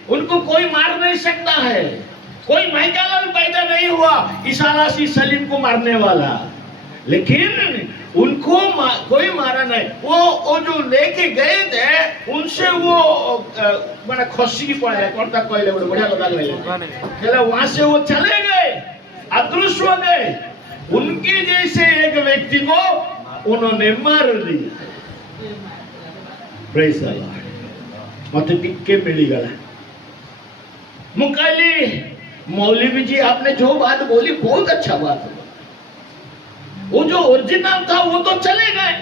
उनको कोई मार नहीं सकता है, कोई माइकल पैदा नहीं हुआ ईसा सलीम को मारने वाला, लेकिन उनको कोई मारा नहीं। वो जो लेके गए थे उनसे वो मैंने खसी की पड़ा है करता कहले बड़े बढ़िया लगा कहला वहां से वो चले गए, अदृश्य हो गए। उनके जैसे एक व्यक्ति को उन्होंने मार दिया। Praise the Lord. मत टिके मिली गला मुकाली मौलवी जी आपने जो बात बोली बहुत अच्छा बात है। वो जो ओरिजिनल था वो तो चले गए,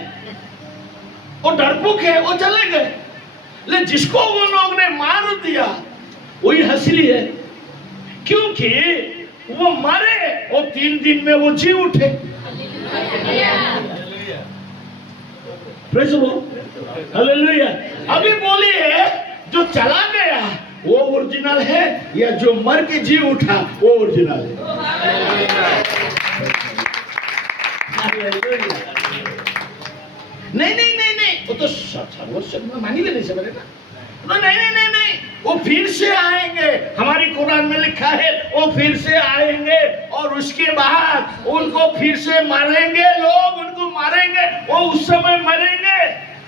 वो डरपोक है वो चले गए, लेकिन जिसको वो लोग ने मार दिया वही हंसली है, क्योंकि वो मरे और 3 दिन में वो जी उठे। Praise the lord. हालेलुया। अभी बोलिए जो चला गया वो ओरिजिनल है या जो मर के जी उठा वो ओरिजिनल है? नहीं नहीं नहीं नहीं वो तो सर्वस्व मानी लेने से बनेगा। नहीं वो फिर से आएंगे। हमारी कुरान में लिखा है वो फिर से आएंगे और उसके बाद उनको फिर से मारेंगे, लोग उनको मारेंगे, वो उस समय मरेंगे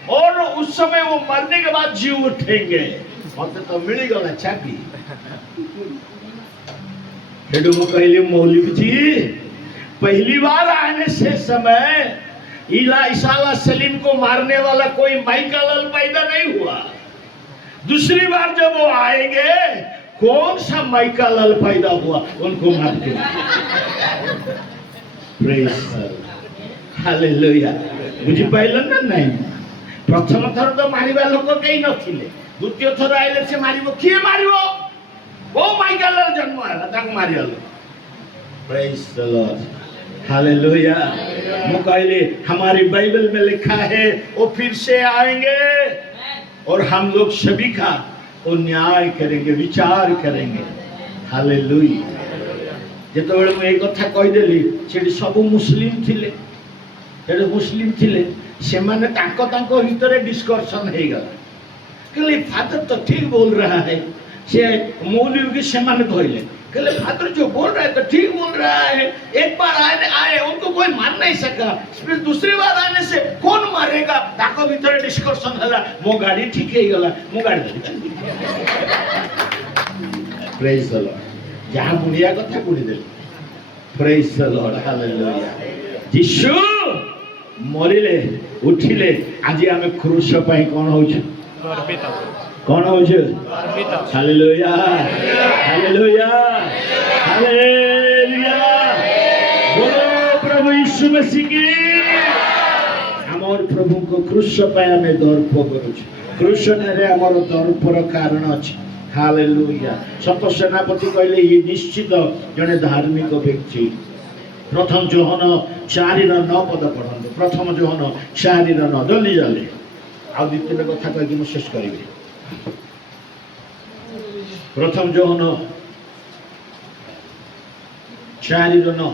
और उस समय वो मरने के बाद जी उठेंगे। मत तो मिली गला चाबी। कहली मौलवी जी पहली बार आने से समय ईसा सलीम को मारने वाला कोई माइकल पैदा नहीं हुआ, दूसरी बार जब वो आएंगे कौन सा माइका लाल पैदा हुआ उनको मार के प्रेज हालेलुया बुझी पाइलन ना नहीं प्रथम थर तो मारिबा लोक केही नथिले द्वितीय थर आइले से मारिबो किए मारिबो ओ माइका लाल जन्म होला ताको मारियालो प्रेज द लॉर्ड हालेलुया वो कहले हमारी बाइबल में लिखा है वो फिर से आएंगे और हम लोग सभी का वो न्याय करेंगे विचार करेंगे हालेलुया जेतबेले मैं एक कथा कहि देली सेठी सब मुस्लिम थिले सेठी मुस्लिम थिले से माने ताको ताको भीतर डिस्कशन हे गला कहले फादर तो ठीक बोल रहा है से मौलवी के से माने कहले कहले फादर जो बोल रहा है तो ठीक बोल रहा है एक बार आए उनको कोई मार नहीं सका फिर दूसरी बार आने से कौन मारेगा ताको भीतर डिस्कशन हला मो गाड़ी ठीक हे गला मो गाड़ी प्रेज द लॉर्ड जहां बुढ़िया कथा बुढ़ी दे प्रेज द लॉर्ड हालेलुया यीशु मरिले उठिले आज आमे क्रूस पई कोन होछ कौन हो हालेलुया हालेलुया हालेलुया बोलो प्रभु यीशु मसीह की हमर प्रभु को क्रूस पे हमें दर्प करूछ क्रूस रे हमर दर्पर कारण अछि हालेलुया सत सेनापति कहले ये निश्चित जने धार्मिक व्यक्ति प्रथम जोहन 4:9 पद पढ़ंतु प्रथम जोहन 4:9 जल्दी जल्दी आ द्वितीय कथा कहि मु शेष करिवे प्रथम जोहन 4:9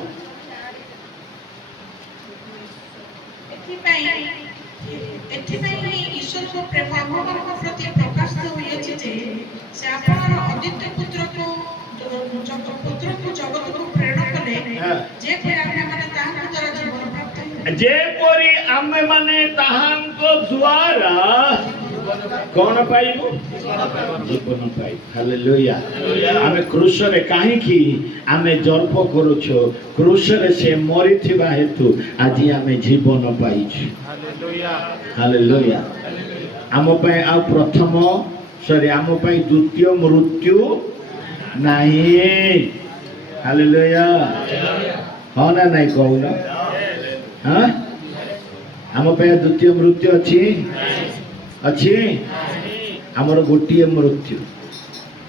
ईश्वर को प्रेम आमମାନଙ୍କ प्रति प्रकाशित होइछि जे से आपन अद्वितीय पुत्र को जगत को प्रेरणा कले जे परि आमे माने ताहां द्वारा जीवन प्राप्त जे परि आमे माने ताहां द्वारा कौन पाइबो जीवन पाइ हालेलुया आमे क्रूस रे काहे कि आमे जर्प करूछो क्रूस रे से मरिथिबा हेतु आज आमे जीवन पाइछु हालेलुया हालेलुया आम पय आ प्रथम सॉरी आम पय द्वितीय मृत्यु नहीं हालेलुया हो ना नहीं कहूना हां आम पय द्वितीय मृत्यु अछि अच्छी आमर गोटे मृत्यु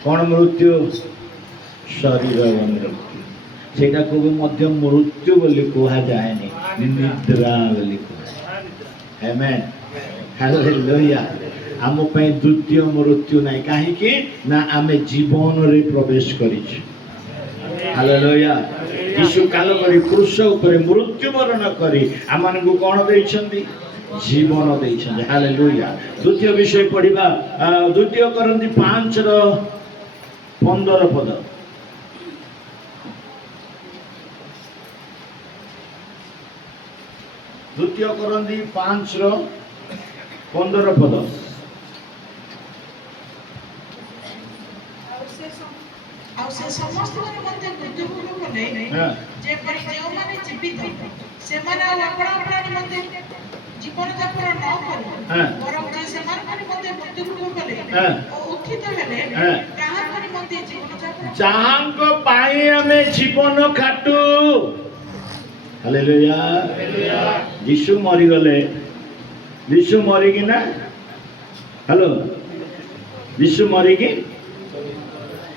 कौन मृत्यु शरीर मृत्यु सेटा को मध्य मृत्यु बोली कहा जाए निद्रा बोली कहा आमेन हालेलुया आम पय द्वितीय मृत्यु नहीं काहे कि ना आमे जीवन रे प्रवेश करिछु हालेलुया यीशु काल करी क्रूस ऊपर मृत्यु वरण करी आमान को कोन दैछंती जीवन देइछन हालेलुया द्वितीय विषय पढ़िबा द्वितीय करंती 5:15 पद द्वितीय करंती 5:15 पद से समस्त माने मध्य मृत्यु होले जे परि जे माने जीवित से माने अपना प्राणी मध्य जीवन जापन न करू बरं जे से माने मध्य मृत्यु होले ओ उठित हेले कहां माने मध्य जीवन जापन जहां को पाए हमें जीवन काटू हालेलुया यीशु मरि गले यीशु मरि कि ना हेलो यीशु मरि कि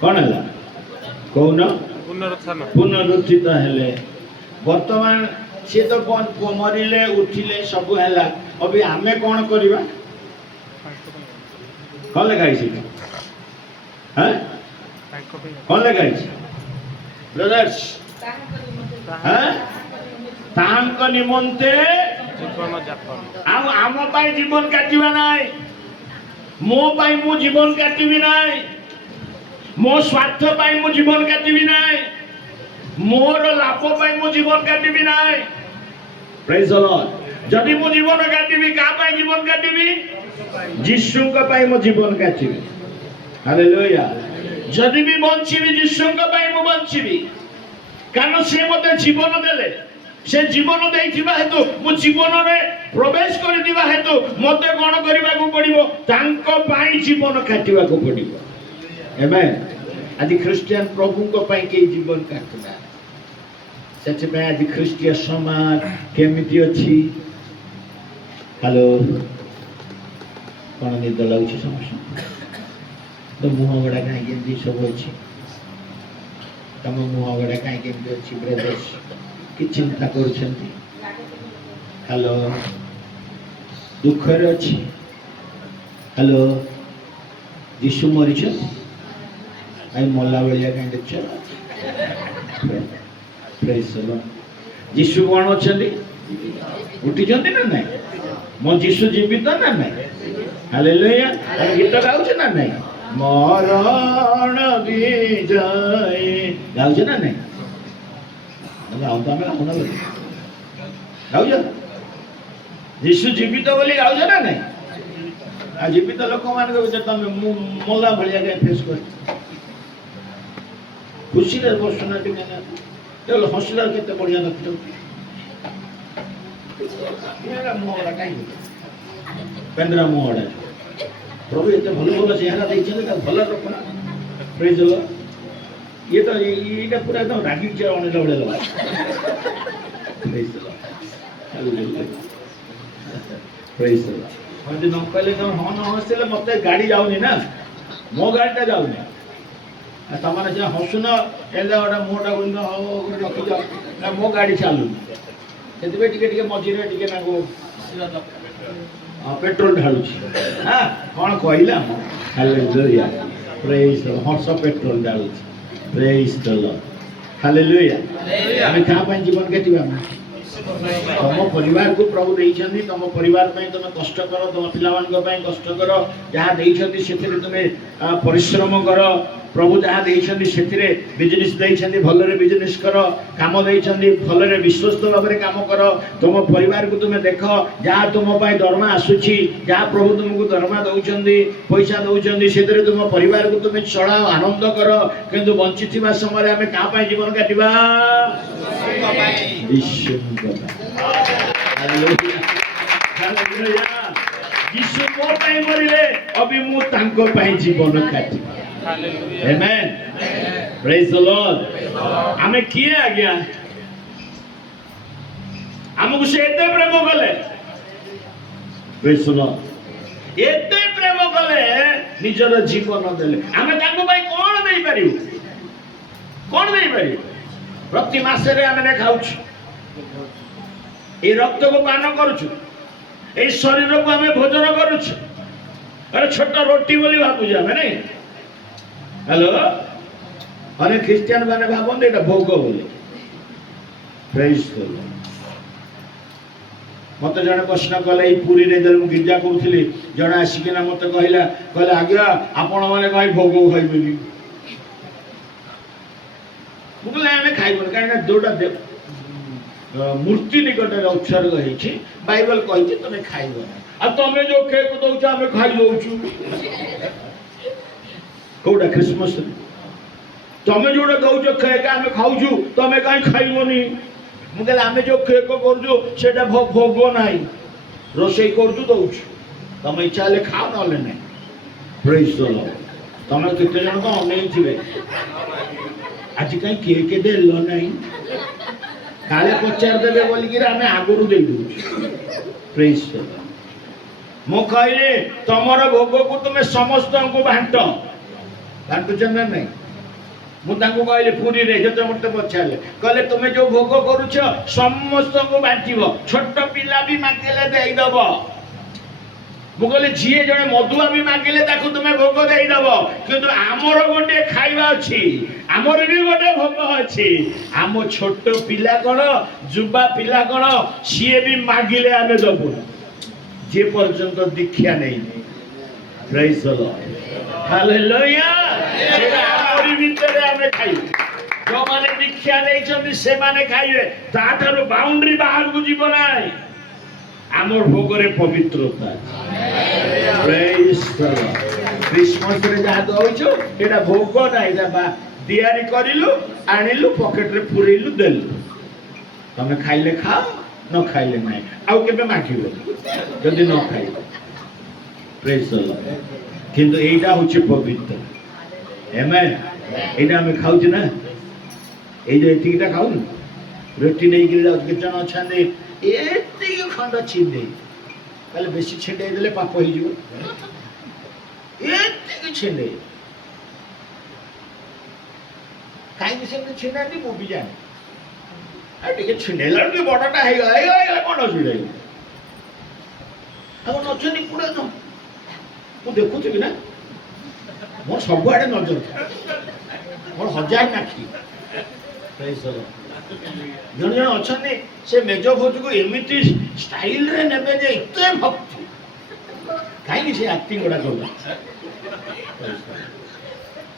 कोन हला कौन पुनरुत्थित हेले वर्तमान सी तो मरिले उठिले सब है अभी आमे कौन करवा कौन लिखाई कौन लिखाई ब्रदर्स तांको निमंते आम पाई जीवन काटिबा नाई मो पाई मु जीवन काटिबी नाई मो स्वार्थ पाई मु जीवन काटिबी नाई मोर लाभ पाई मु जीवन काटिबी नाई प्रेज द लॉर्ड जदि मु जीवन काटिबी का पाई जीवन काटिबी यीशु का पाई मु जीवन काटिबी हालेलुया जदि भी बंचिबी यीशु का पाई मु बंचिबी कारण से मते जीवन देले से जीवन देइथिबा हेतु मु जीवन रे प्रवेश करदिबा हेतु मते कोन करबा को पड़िबो तांको पाई जीवन काटिबा को पड़िबो आमेन आज क्रिश्चियन प्रभु को पाई के जीवन काटना सच में आज क्रिश्चियन समाज केमिति अछि हेलो कोन निद लागुछि समस्या तो मुह गडा काई केमिति सब अछि तम मुह गडा काई केमिति अछि ब्रदर्स कि चिंता करुछंती हेलो दुख रे अछि हेलो यीशु मरिछ आई मोला बलिया काई देछ प्रेज द लॉर्ड यीशु कोन अछंती उठी जंती ना नहीं मो यीशु जीवित ना नहीं हालेलुया गीत गाउछ ना नहीं मरण विजय गाउछ ना नहीं गाउ तो हमें गाउना बोली गाउछ यीशु जीवित बोली गाउछ ना नहीं आ जीवित लोक मान के भीतर तमे मोला भलिया के फेस कर खुशी रे बसना टिके ना तो हॉस्पिटल केते बढ़िया लगतो मेरा मोहरा काई पेंद्रा मोहरा प्रभु एते भलो भलो चेहरा दैछन त भलो रख प्रेज द लॉर्ड ये तो ये पूरा एकदम रागी चेहरा होने लगे लगा praise the lord hallelujah praise the Lord मते न कहले तो हन हसले मते गाड़ी जाउनी ना मो गाड़ीटा जाउनी आ तमाने जे हसुन एले ओडा मोटा गुंड हो रखि जा ना मो गाड़ी चालू सेतबे टिके टिके मझिरे टिके ना गो पेट्रोल ढालुछि हां कोन कहला हालेलुया प्रेज द लॉर्ड हर्ष पेट्रोल ढालुछि प्रेज द लॉर्ड हालेलुया हमें कहाँ पाई जीवन काटिबा तुम परिवार को प्रभु देइछन्ती तुम परिवार पई तुम कष्ट करो तुम पिलावान को पई कष्ट करो जहाँ देइछन्ती सेथिरे तुमे परिश्रम करो प्रभु जहाँ देइछन्ती सेथिरे बिजनेस देइछन्ती भलरे बिजनेस करो काम देइछन्ती भलरे विश्वस्त भाबरे काम करो तुम परिवार को तुमे देखो जहाँ तुम पई दरमा आसुछि जहाँ प्रभु तुमको दरमा दउछन्ती पैसा दउछन्ती सेथिरे तुम परिवार को तुमे चढ़ाओ आनंद करो किंतु वंचितवा समय हमें कहाँ पाई जीवन काटिबा यीशु हालेलुया हालेलुया यीशु मो पाई मरिले अभी मु तांको पाई जीवन काटि hallelujah amen praise the Lord हमें किए आ गया हमको से एते प्रेम कले प्रेज द लॉर्ड एते प्रेम कले निजर जीवन देले हमें तांको पाई कोन देई परिउ प्रति मासे रे हमें खाउछ ए रक्त को पान करूछु ए शरीर को हमें भोजन करूछु अरे छोटा रोटी बोली भाबु जा हमें नहीं हेलो अरे क्रिश्चियन माने भाबन एटा भोग बोली प्रेज द लॉर्ड मते जने प्रश्न कले ई पूरी रे जल गिरजा करूथली जने आसिकेना मते कहला आज्ञा आपण माने कहि भोग खाइबेनी मुगले हमें खाइबन काहे दोटा मूर्ति निकट उत्सर्ग होइछि बाइबल कहिछि तमे खाइबो आ तमे जो केक दउछ हमें खाइ दउछु कोडा क्रिसमस तमे जोडा दउछ केक हमें खाउछु तमे काहे खाइबोनी मुगले हमें जो केक करजु सेटा भोग नाही रोसई करजु दउछु तमे इच्छा ले खाओ नले नै प्रेज द लॉर्ड तमे केते जन को अनेइ थिबे आज कहीं केक देलो नहीं काले पचार देबे बोली कि हमें आगुरु दे दउ प्रेज द लॉर्ड मो कहले तमर भोग को तुमे समस्त को बांटो जन नहीं मु तांको कहले पूरी रे जते मते पछाले कहले तुमे जो भोग करूछ समस्त को बांटीबो छोट पिला भी मागेले देई दबो मु कहले जिए जने मधुआ भी मागेले ताको तुमे भोग देई दबो किंतु हमर गोटे खाइबा अछि हमर भी गोटे भोग अछि हम छोट पिला कोन जुबा पिला कोन सिए भी मागिले आमे दबो जे पर्यंत दीक्षा नहीं प्रेज द लॉर्ड हालेलुया सेटा हमर भीतर आमे खाइ जो माने दीक्षा नै छथि से माने खाइबे ताठारो बाउंड्री बाहर को जीव नाही आमर भोगरे पवित्रता प्रेज द लॉर्ड क्रिसमस रे जा दउछु एटा भोग नाही जा दियारी करिलु आनिलु पॉकेट रे पुरेलु देलु ତମେ ଖାଇଲେ ଖାଅ ନ ଖାଇଲେ ନାହିଁ ଆଉ କେବେ ମାଗିବ ଯଦି ନ ଖାଇବ ପ୍ରେଜ୍ ଦ ଲର୍ଡ କିନ୍ତୁ ଏଇଟା ହଉଛି ପବିତ୍ର ଆମେନ୍ ଏଇଟା ଆମେ ଖାଉଛୁ ନା ଏଇ ଯେ ଏତିକିଟା ଖାଉନୁ ରୋଟି ନେଇକିରି ଯାଉଛି କେତେ ଜଣ ଅଛନ୍ତି ଏତିକି ଖଣ୍ଡ ଛିଣ୍ଡେଇ ତାହେଲେ ବେଶୀ ଛିଣ୍ଡେଇ ଦେଲେ ପାପ ହେଇଯିବ ଏତିକି ଛିଣ୍ଡେଇ କାହିଁକି ସେମିତି ଛିଣ୍ଡାନ୍ତି ମୁଁ ବି ଜାଣେ ଆଉ ଟିକେ ଛିଣ୍ଡେଇଲା ଟିକେ ବଡ଼ଟା ହେଇଗଲା ହେଇଗଲା କ'ଣ ଅସୁବିଧା ହେଇଗଲା ଆଉ ଅଛନ୍ତି ପୁରା ତ ମୁଁ ଦେଖୁଥିବି ନା ମୋର ସବୁଆଡ଼େ ନଜର ଥାଏ ମୋର ହଜାର ନାଖି ଜଣେ ଜଣେ ଅଛନ୍ତି ସେ ମେଜ ଭୋଜକୁ ଏମିତି ଷ୍ଟାଇଲରେ ନେବେ ଯେ ଏତେ ଭକ୍ତି କାହିଁକି ସେ ଆକ୍ଟିଂ ଗୁଡ଼ା କଲା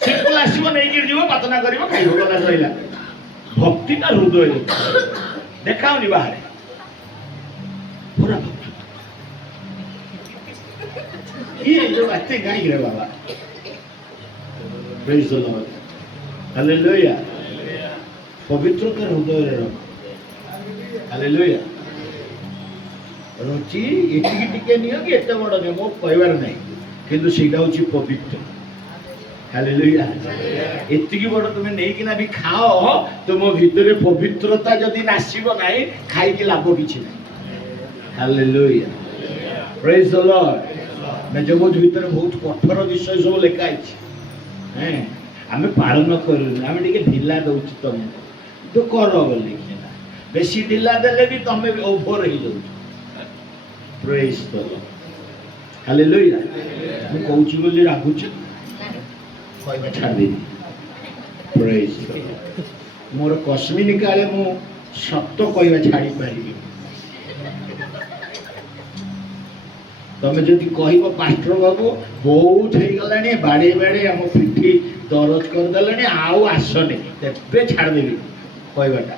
ସିମ୍ପଲ ଆସିବ ନେଇକିରି ଯିବ ପ୍ରାର୍ଥନା କରିବ ଖାଇବ ଗଲା ସରିଲା ଭକ୍ତିଟା ହୃଦୟରେ ଦେଖାଉନି ବାହାରେ ପୁରା ଭକ୍ତି ଇଏ ଯୋଉ ଆକ୍ଟିଂ କାହିଁକି ରେ ବାବା ପ୍ରେଜ୍ ଦ ଲର୍ଡ ହାଲେଲୁୟା ପବିତ୍ରତା ହୃଦୟରେ ରଖ ହାଲେଲୁୟା ରୁଚି ଏତିକି ଟିକେ ନିଅ କି ଏତେ ବଡ଼ ନିଅ ମୋ କହିବାର ନାହିଁ କିନ୍ତୁ ସେଇଟା ହଉଛି ପବିତ୍ର ହାଲେଲୁୟା ଏତିକି ବଡ଼ ତୁମେ ନେଇକିନା ବି ଖାଅ ତୁମ ଭିତରେ ପବିତ୍ରତା ଯଦି ନାସିବ ନାହିଁ ଖାଇକି ଲାଭ କିଛି ନାହିଁ ହାଲେଲୁୟା ପ୍ରେଜ୍ ଦ ଲର୍ଡ ମେଜଭୋଜ ଭିତରେ ବହୁତ କଠୋର ବିଷୟ ସବୁ ଲେଖା ହେଇଛି ଆମେ ପାଳନ କରୁନୁ ଆମେ ଟିକେ ଢିଲା ଦଉଛୁ ତମକୁ ତୁ କର ବୋଲି ବେଶୀ ଢିଲା ଦେଲେ ବି ତମେ ଓଭର ହେଇଯାଉଛ ପ୍ରେଜ୍ ଦ ଲର୍ଡ ହାଲେଲୁୟା ମୁଁ କହୁଛି ବୋଲି ରାଗୁଛୁ କହିବା ଛାଡ଼ିଦେବି ପ୍ରେଜ୍ ଦ ଲର୍ଡ ମୋର କଶ୍ମୀର କାଳେ ମୁଁ ସତ କହିବା ଛାଡ଼ିପାରିବି ତମେ ଯଦି କହିବ ପାଷ୍ଟର ବାବୁ ବହୁତ ହେଇଗଲାଣି ବାଡ଼େଇ ବାଡ଼େଇ ଆମ ପିଠି ଦରଜ କରିଦେଲାଣି ଆଉ ଆସନି ତେବେ ଛାଡ଼ିଦେବି କହିବାଟା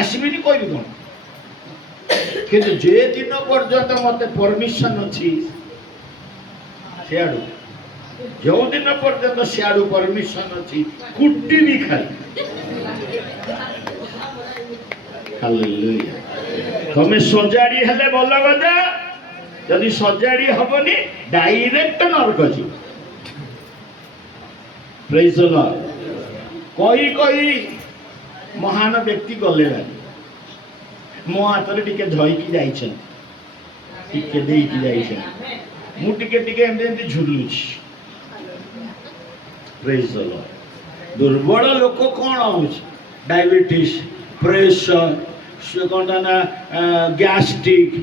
ଆସିବିନି କହିବି କ'ଣ କିନ୍ତୁ ଯେ ଦିନ ପର୍ଯ୍ୟନ୍ତ ମତେ ପରମିଶନ ଅଛି ସିଆଡ଼ୁ ଯୋଉ ଦିନ ପର୍ଯ୍ୟନ୍ତ ସିଆଡ଼ୁ ପରମିଶନ ଅଛି କୁଟିବି ଖାଲି ହାଲେଲୁୟା ତମେ ସଜାଡ଼ି ହେଲେ ଭଲ କଥା ଯଦି ସଜାଡ଼ି ହବନି ଡାଇରେକ୍ଟ ନରକ ଯିବ ପ୍ରେଜ୍ ଦ ଲର୍ଡ କହି କହି ମହାନ ବ୍ୟକ୍ତି ଗଲେ ମୋ ହାତରେ ଟିକେ ଧଇକି ଯାଇଛନ୍ତି ଟିକେ ଦେଇକି ଯାଇଛନ୍ତି ମୁଁ ଟିକେ ଟିକେ ଏମିତି ଏମିତି ଝୁଲୁଛି ପ୍ରେଜ୍ ଦ ଲର୍ଡ ଦୁର୍ବଳ ଲୋକ କ'ଣ ହଉଛି ଡାଇବେଟିସ୍ ପ୍ରେସର କ'ଣ ନା ଗ୍ୟାଷ୍ଟ୍ରିକ୍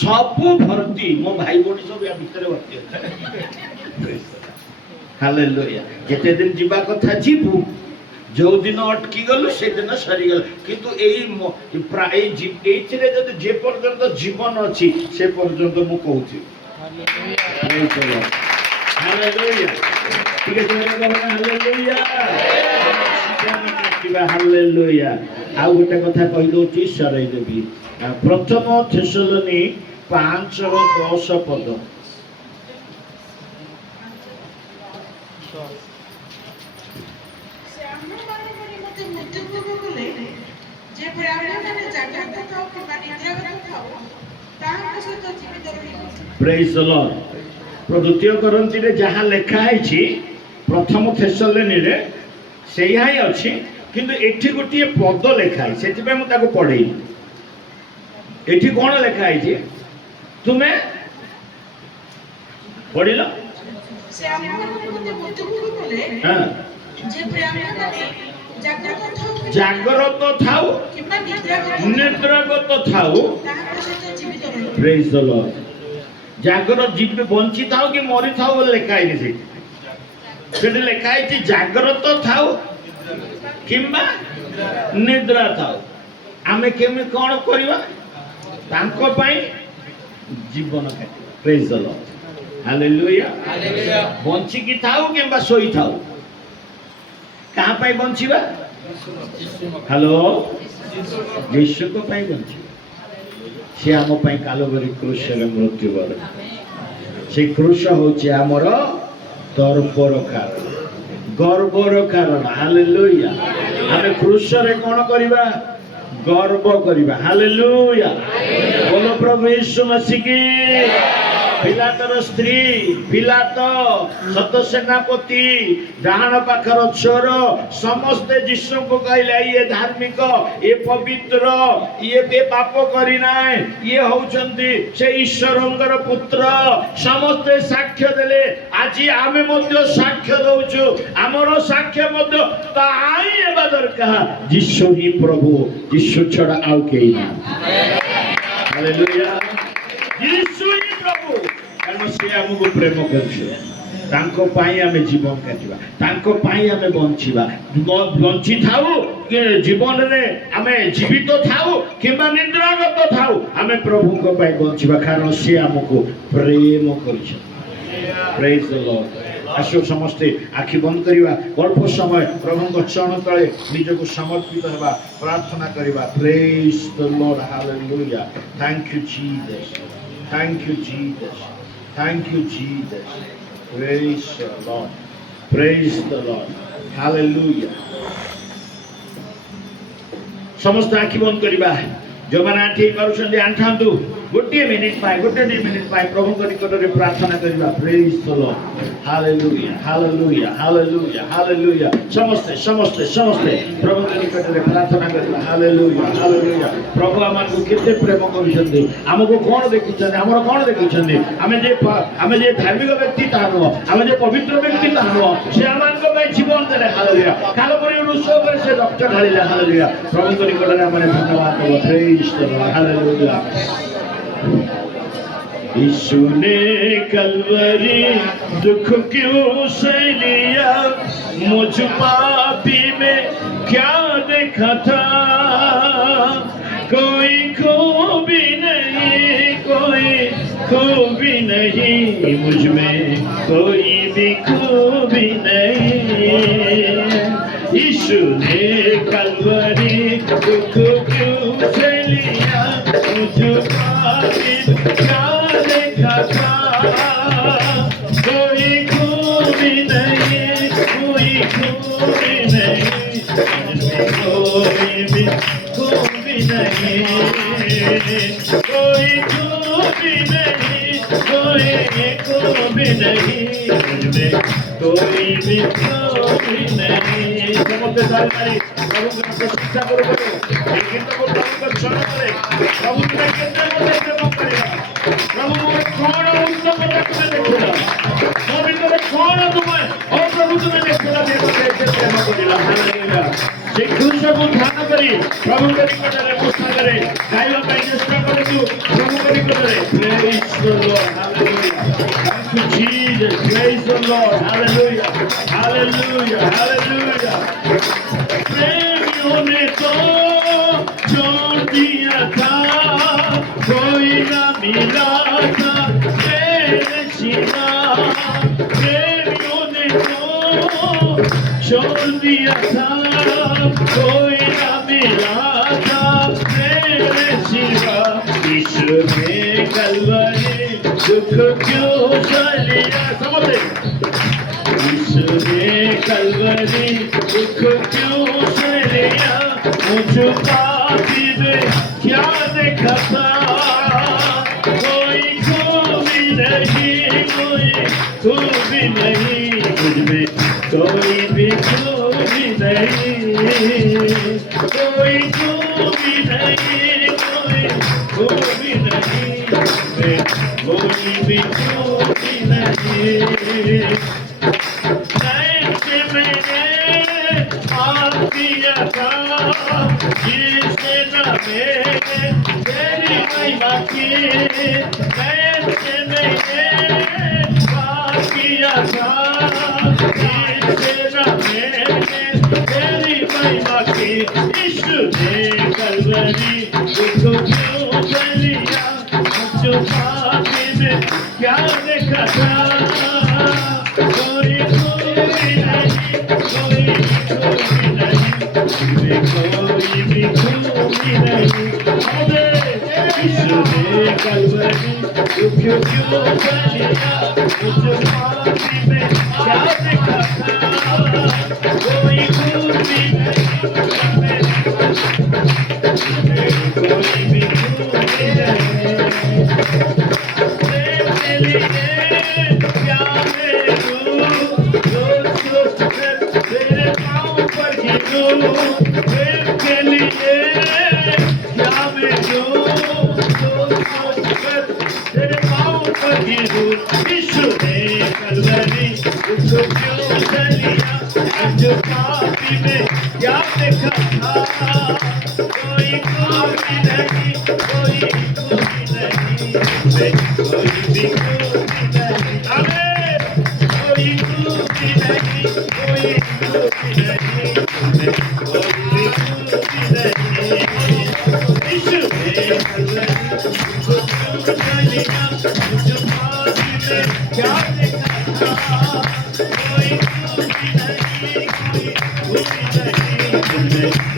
ସବୁ ଭର୍ତ୍ତି ମୋ ଭାଇ ଭଉଣୀ ସବୁ ୟା ଭିତରେ ଭର୍ତ୍ତି ଅଛି ହାଲେଲୁୟା ଯେତେ ଦିନ ଯିବା କଥା ଯିବୁ ଯୋଉ ଦିନ ଅଟକି ଗଲୁ ସେଦିନ ସରିଗଲା କିନ୍ତୁ ଏଇଥିରେ ଯଦି ଯେ ପର୍ଯ୍ୟନ୍ତ ଜୀବନ ଅଛି ସେ ପର୍ଯ୍ୟନ୍ତ ମୁଁ କହୁଛି ହାଲେଲୁୟା ଟିକେ ହାଲେଲୁୟା ଆଉ ଗୋଟେ କଥା କହିଦଉଛି ସରେଇ ଦେବି ପ୍ରଥମ ଥେସଲୋନି 5:10 ପଦ ପ୍ରେଜ୍ ଦ ଲର୍ଡ ଦ୍ୱିତୀୟ କରନ୍ତୀରେ ଯାହା ଲେଖା ହେଇଛି ପ୍ରଥମ ଥେସଲୋନିରେ ସେଇଆ ହିଁ ଅଛି କିନ୍ତୁ ଏଠି ଗୋଟିଏ ପଦ ଲେଖା ହେଇଛି ସେଥିପାଇଁ ମୁଁ ତାକୁ ପଢ଼େଇଲି ଏଠି କ'ଣ ଲେଖା ହେଇଛି ତୁମେ ପଢ଼ିଲ ଜାଗ୍ରତ ଥାଉ ନିଦ୍ରାଗତ ଥାଉ ପ୍ରେଜ୍ ଦ ଲର୍ଡ ଜାଗ୍ରତ ବଞ୍ଚିଥାଉ କି ମରିଥାଉ ବୋଲି ଲେଖା ହେଇନି ସେଠି ଲେଖା ହେଇଛି ଜାଗ୍ରତ ଥାଉ କିମ୍ବା ନିଦ୍ରା ଥାଉ ଆମେ କେମିତି କ'ଣ କରିବା ତାଙ୍କ ପାଇଁ ଜୀବନ କାଟିବା ପ୍ରେଜ୍ ଦ ଲର୍ଡ ହାଲେଲୁୟା ବଞ୍ଚିକି ଥାଉ କିମ୍ବା ଶୋଇଥାଉ କାହା ପାଇଁ ବଞ୍ଚିବା ହ୍ୟାଲୋ ଯୀଶୁଙ୍କ ପାଇଁ ବଞ୍ଚିବା ସେ ଆମ ପାଇଁ କାଲବରୀ କ୍ରୁଶରେ ମୃତ୍ୟୁବରଣ ସେ କ୍ରୁଶ ହେଉଛି ଆମର ଦର୍ବର କାରଣ ଗର୍ବର କାରଣ ହାଲେଲୁୟା ଆମେ କ୍ରୁଶରେ କ'ଣ କରିବା गर्व करिबा हालेलुया बोलो प्रभु यीशु मसीह की पिलातर स्त्री पिलात सत सेनापति डाहाण पाखर चोर समस्ते यीशु को कहले ये धार्मिक ये पवित्र ये पाप करिना ये होचंती से ईश्वरंकर पुत्र समस्ते साक्ष्य देले आज आमे मध्य साक्ष्य दउछु हमरो साक्ष्य मध्य ताई हेबा दरकार यीशु ही प्रभु यीशु छड़ा आउ केही ना हालेलुया यीशु ही प्रभु कारण से हमको प्रेम करछे तांको पाई आमे जीवन काटिबा तांको पाई आमे बंची थाउ के जीवन रे आमे जीवित थाउ किबा निद्रागत थाउ आमे प्रभु को पाई बंचीबा कारण से हमको प्रेम करछे प्रेज द लॉर्ड आसो समस्ते आखि बंद करिबा अल्प समय प्रभु को चरण तळे निजको समर्पित हेबा प्रार्थना करिबा praise the lord hallelujah thank you Jesus thank you Jesus thank you Jesus praise the Lord praise the Lord hallelujah समस्त आखि बंद करिबा जो माने आठी करूछन्ती आंठांतु गोटे मिनिट पाए गोटे 2 मिनिट पाए प्रभु को निकट रे प्रार्थना करिबा praise the lord hallelujah hallelujah hallelujah hallelujah समस्ते समस्ते समस्ते प्रभु को निकट रे प्रार्थना करिबा हालेलुया हालेलुया प्रभु आमान को केते प्रेम करूछन्ती हमको कोन देखिछन्ती हमर कोन देखिछन्ती हमें जे धार्मिक व्यक्ति तानो हमें जे पवित्र व्यक्ति तानो से आमान को भाई जीवन देले हालेलुया काल परि रुसो पर से रक्त ढालिले हालेलुया प्रभु को निकट रे हमने धन्यवाद देबो प्रेज द लॉर्ड हालेलुया यीशु ने कलवरी दुख क्यों सह लिया मुझ पापी में क्या देखा था कोई खूबी नहीं कोई खूबी नहीं मुझ में कोई भी खूबी नहीं यीशु ने कलवरी दुख क्यों सह लिया मुझ पापी में क्या देखा था कोई खूबी नहीं कोई खूबी नहीं कोई भी खूबी नहीं कोई खूबी नहीं कोई खूबी नहीं कोई भी खूबी नहीं समझते सारी प्रभु का प्रशंसा करो लेकिन तो प्रभु का क्षण करे प्रभु के केंद्र में प्रेम करेगा प्रभु मोर कोण उत्तम रखने देखला मो भीतर कोण तुमे ओ प्रभु तुमे देखला देखते प्रेम करिला हालेलुया से खुश को ध्यान करी प्रभु के निकट रे पुष्टा करे गाइबा ପାଇଁ ଚେଷ୍ଟା କରନ୍ତୁ प्रभु के निकट रे praise the lord hallelujah thank you Jesus praise the lord hallelujah hallelujah hallelujah प्रेमियों ने तो छोड़ दिया था कोई ना मिला था मेरे सिवा प्रेमियों ने तो छोड़ दिया था कोई ना मिला था मेरे सिवा ईश्वर ने कलवरी दुख क्यों सह लिया समझे ईश्वर ने कलवरी दुख क्यों सह लिया मुझ पापी में क्या देखा था कोई खूबी नहीं कोई खूबी नहीं मुझ में कोई भी खूबी नहीं कोई खूबी नहीं कोई खूबी नहीं कोई भी खूबी नहीं ऐसे मैंने पाप किया था जिससे न मेरे तेरी महिमा की ऐसे मैंने पाप किया था जिससे न मेरे तेरी महिमा की यीशु ने कलवरी दुख क्यों सह लिया मुझ पापी में क्या देखा था कोई खूबी नहीं कोई खूबी नहीं कोई भी खूबी नहीं यीशु ने कलवरी दुख क्यों सह लिया मुझ पापी में क्या देखा था कोई खूबी नहीं प्रेम के लिए क्या मैं जो सोच कर तेरे पाँव पर गिरूं। यीशु ने कलवरी उसको क्यों चलिया, जो पापी में क्या देखा था, कोई खूबी नहीं, कोई खूबी नहीं, कोई भी खूबी नहीं, आमीन। कोई खूबी नहीं, कोई खूबी नहीं, कोई भी खूबी नहीं। यीशु ने कलवरी उसको क्यों चलिया, जो पापी में क्या देखा था, कोई खूबी नहीं,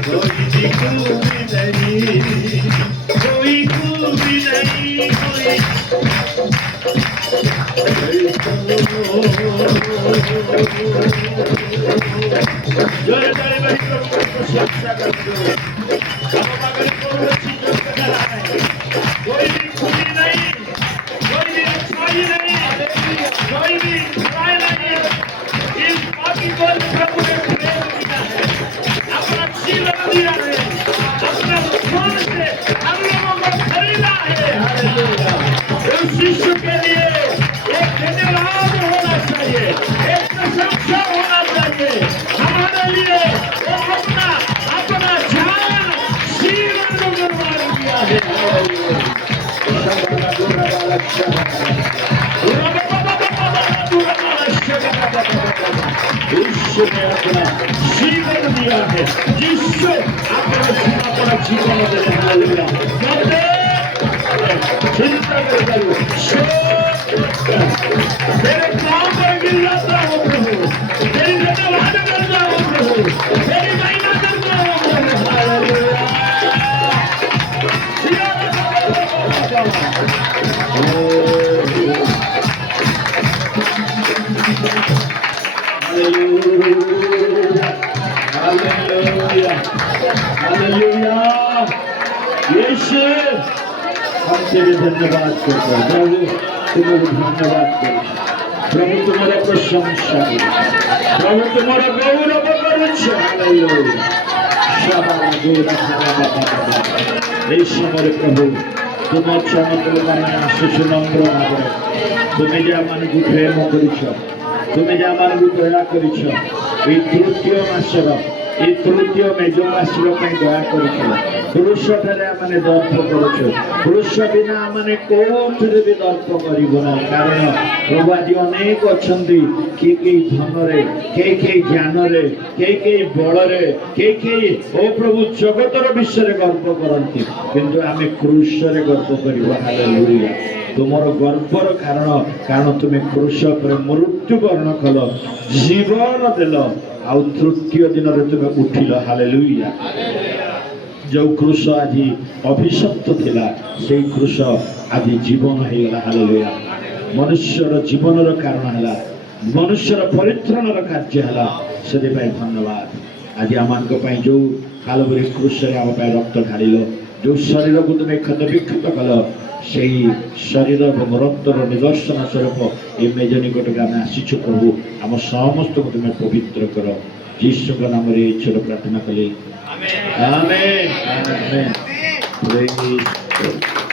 कोई खूबी नहीं, कोई भी खूबी नहीं, कोई खूबी नहीं, कोई जोरे जोरे बड़ी प्रभु की प्रशंसा करते हो। हम मगर प्रभु की प्रशंसा है। कोई भी खूबी नहीं, कोई भी अच्छाई नहीं, कोई भी बुराई नहीं। इस पापी को प्रभु ने प्रेम किया है, अपना जीवन दिया है, अपना खून से हम लोगों को खरीदा है। हालेलुया। उस शिष्य के लिए एक धन्यवाद होना चाहिए, एक प्रशंसा होना चाहिए। हमारे लिए वो अपना अपना जान जीवन को कुर्बान किया है। यीशु ने अपना जीवन दिया है, जिससे अपना जीवन देना। हालेलुया। चिंता कर करो, तेरे पाँव पर गिर जाता हूँ प्रभु, तेरी धन्यवाद करता हूँ प्रभु, तेरी महिमा करता हूँ प्रभु। हालेलुया। Hallelujah, hallelujah. यीशु हम तेरे धन्यवाद करते हैं प्रभु, तुम्हें धन्यवाद करो प्रभु, तुम्हारा प्रशंसा प्रभु, तुम्हारा गौरव करुच्छे। हालेलुया। शाबाश गौरव এই সময় প্রভু তোমার চমৎকার মানে আশিস নম্র ভাবে তুমি যে আমাকে প্রেম করিছ, তুমি যে আমাকে দয়া করিছ, এই তৃতীয় মাসের এই তৃতীয় মেজ মাসের ପାଇଁ দୟା କରିଛ। ପୁରୁଷଠାରେ ଆମେ ଦର୍ପ କରୁଛୁ, ପୁରୁଷ ବିନା ଆମେ କୋଉଥିରେ ବି ଦର୍ପ କରିବୁ ନାହିଁ। କାରଣ ପ୍ରଭୁ ଆଜି ଅନେକ ଅଛନ୍ତି, କିଏ କେହି ଧନରେ, କେହି ଜ୍ଞାନରେ, କେହି ବଳରେ, କେହି ଓ ପ୍ରଭୁ ଜଗତର ବିଷୟରେ ଗର୍ବ କରନ୍ତି, କିନ୍ତୁ ଆମେ କ୍ରୁଶରେ ଗର୍ବ କରିବୁ। ହାଲେଲୁୟା। ତୁମର ଗର୍ବର କାରଣ ତୁମେ କ୍ରୁଶ ଉପରେ ମୃତ୍ୟୁବରଣ କଲ, ଜୀବନ ଦେଲ, ଆଉ ତୃତୀୟ ଦିନରେ ତୁମେ ଉଠିଲ। ହାଲେଲୁୟା। ଯେଉଁ କୃଷ ଆଜି ଅଭିଶପ୍ତ ଥିଲା, ସେଇ କୃଷ ଆଜି ଜୀବନ ହେଇଗଲା। ହାଲେଲୁୟା। ମନୁଷ୍ୟର ଜୀବନର କାରଣ ହେଲା, ମନୁଷ୍ୟର ପରିତ୍ରାଣର କାର୍ଯ୍ୟ ହେଲା। ସେଥିପାଇଁ ଧନ୍ୟବାଦ। ଆଜି ଆମମାନଙ୍କ ପାଇଁ ଯେଉଁ କାଲବରୀ କୃଷରେ ଆମ ପାଇଁ ରକ୍ତ ଢାଳିଲ, ଯେଉଁ ଶରୀରକୁ ତୁମେ କ୍ଷତ ବିକ୍ଷତ କଲ, ସେହି ଶରୀର ଏବଂ ରକ୍ତର ନିଦର୍ଶନ ସ୍ୱରୂପ ଏ ମେଜ ନିକଟକୁ ଆମେ ଆସିଛୁ। ପ୍ରଭୁ ଆମ ସମସ୍ତଙ୍କୁ ତୁମେ ପବିତ୍ର କର। ଯୀଶୁଙ୍କ ନାମରେ এই ছোট ପ୍ରାର୍ଥନା କଲି। Amen. Amen. Praise God.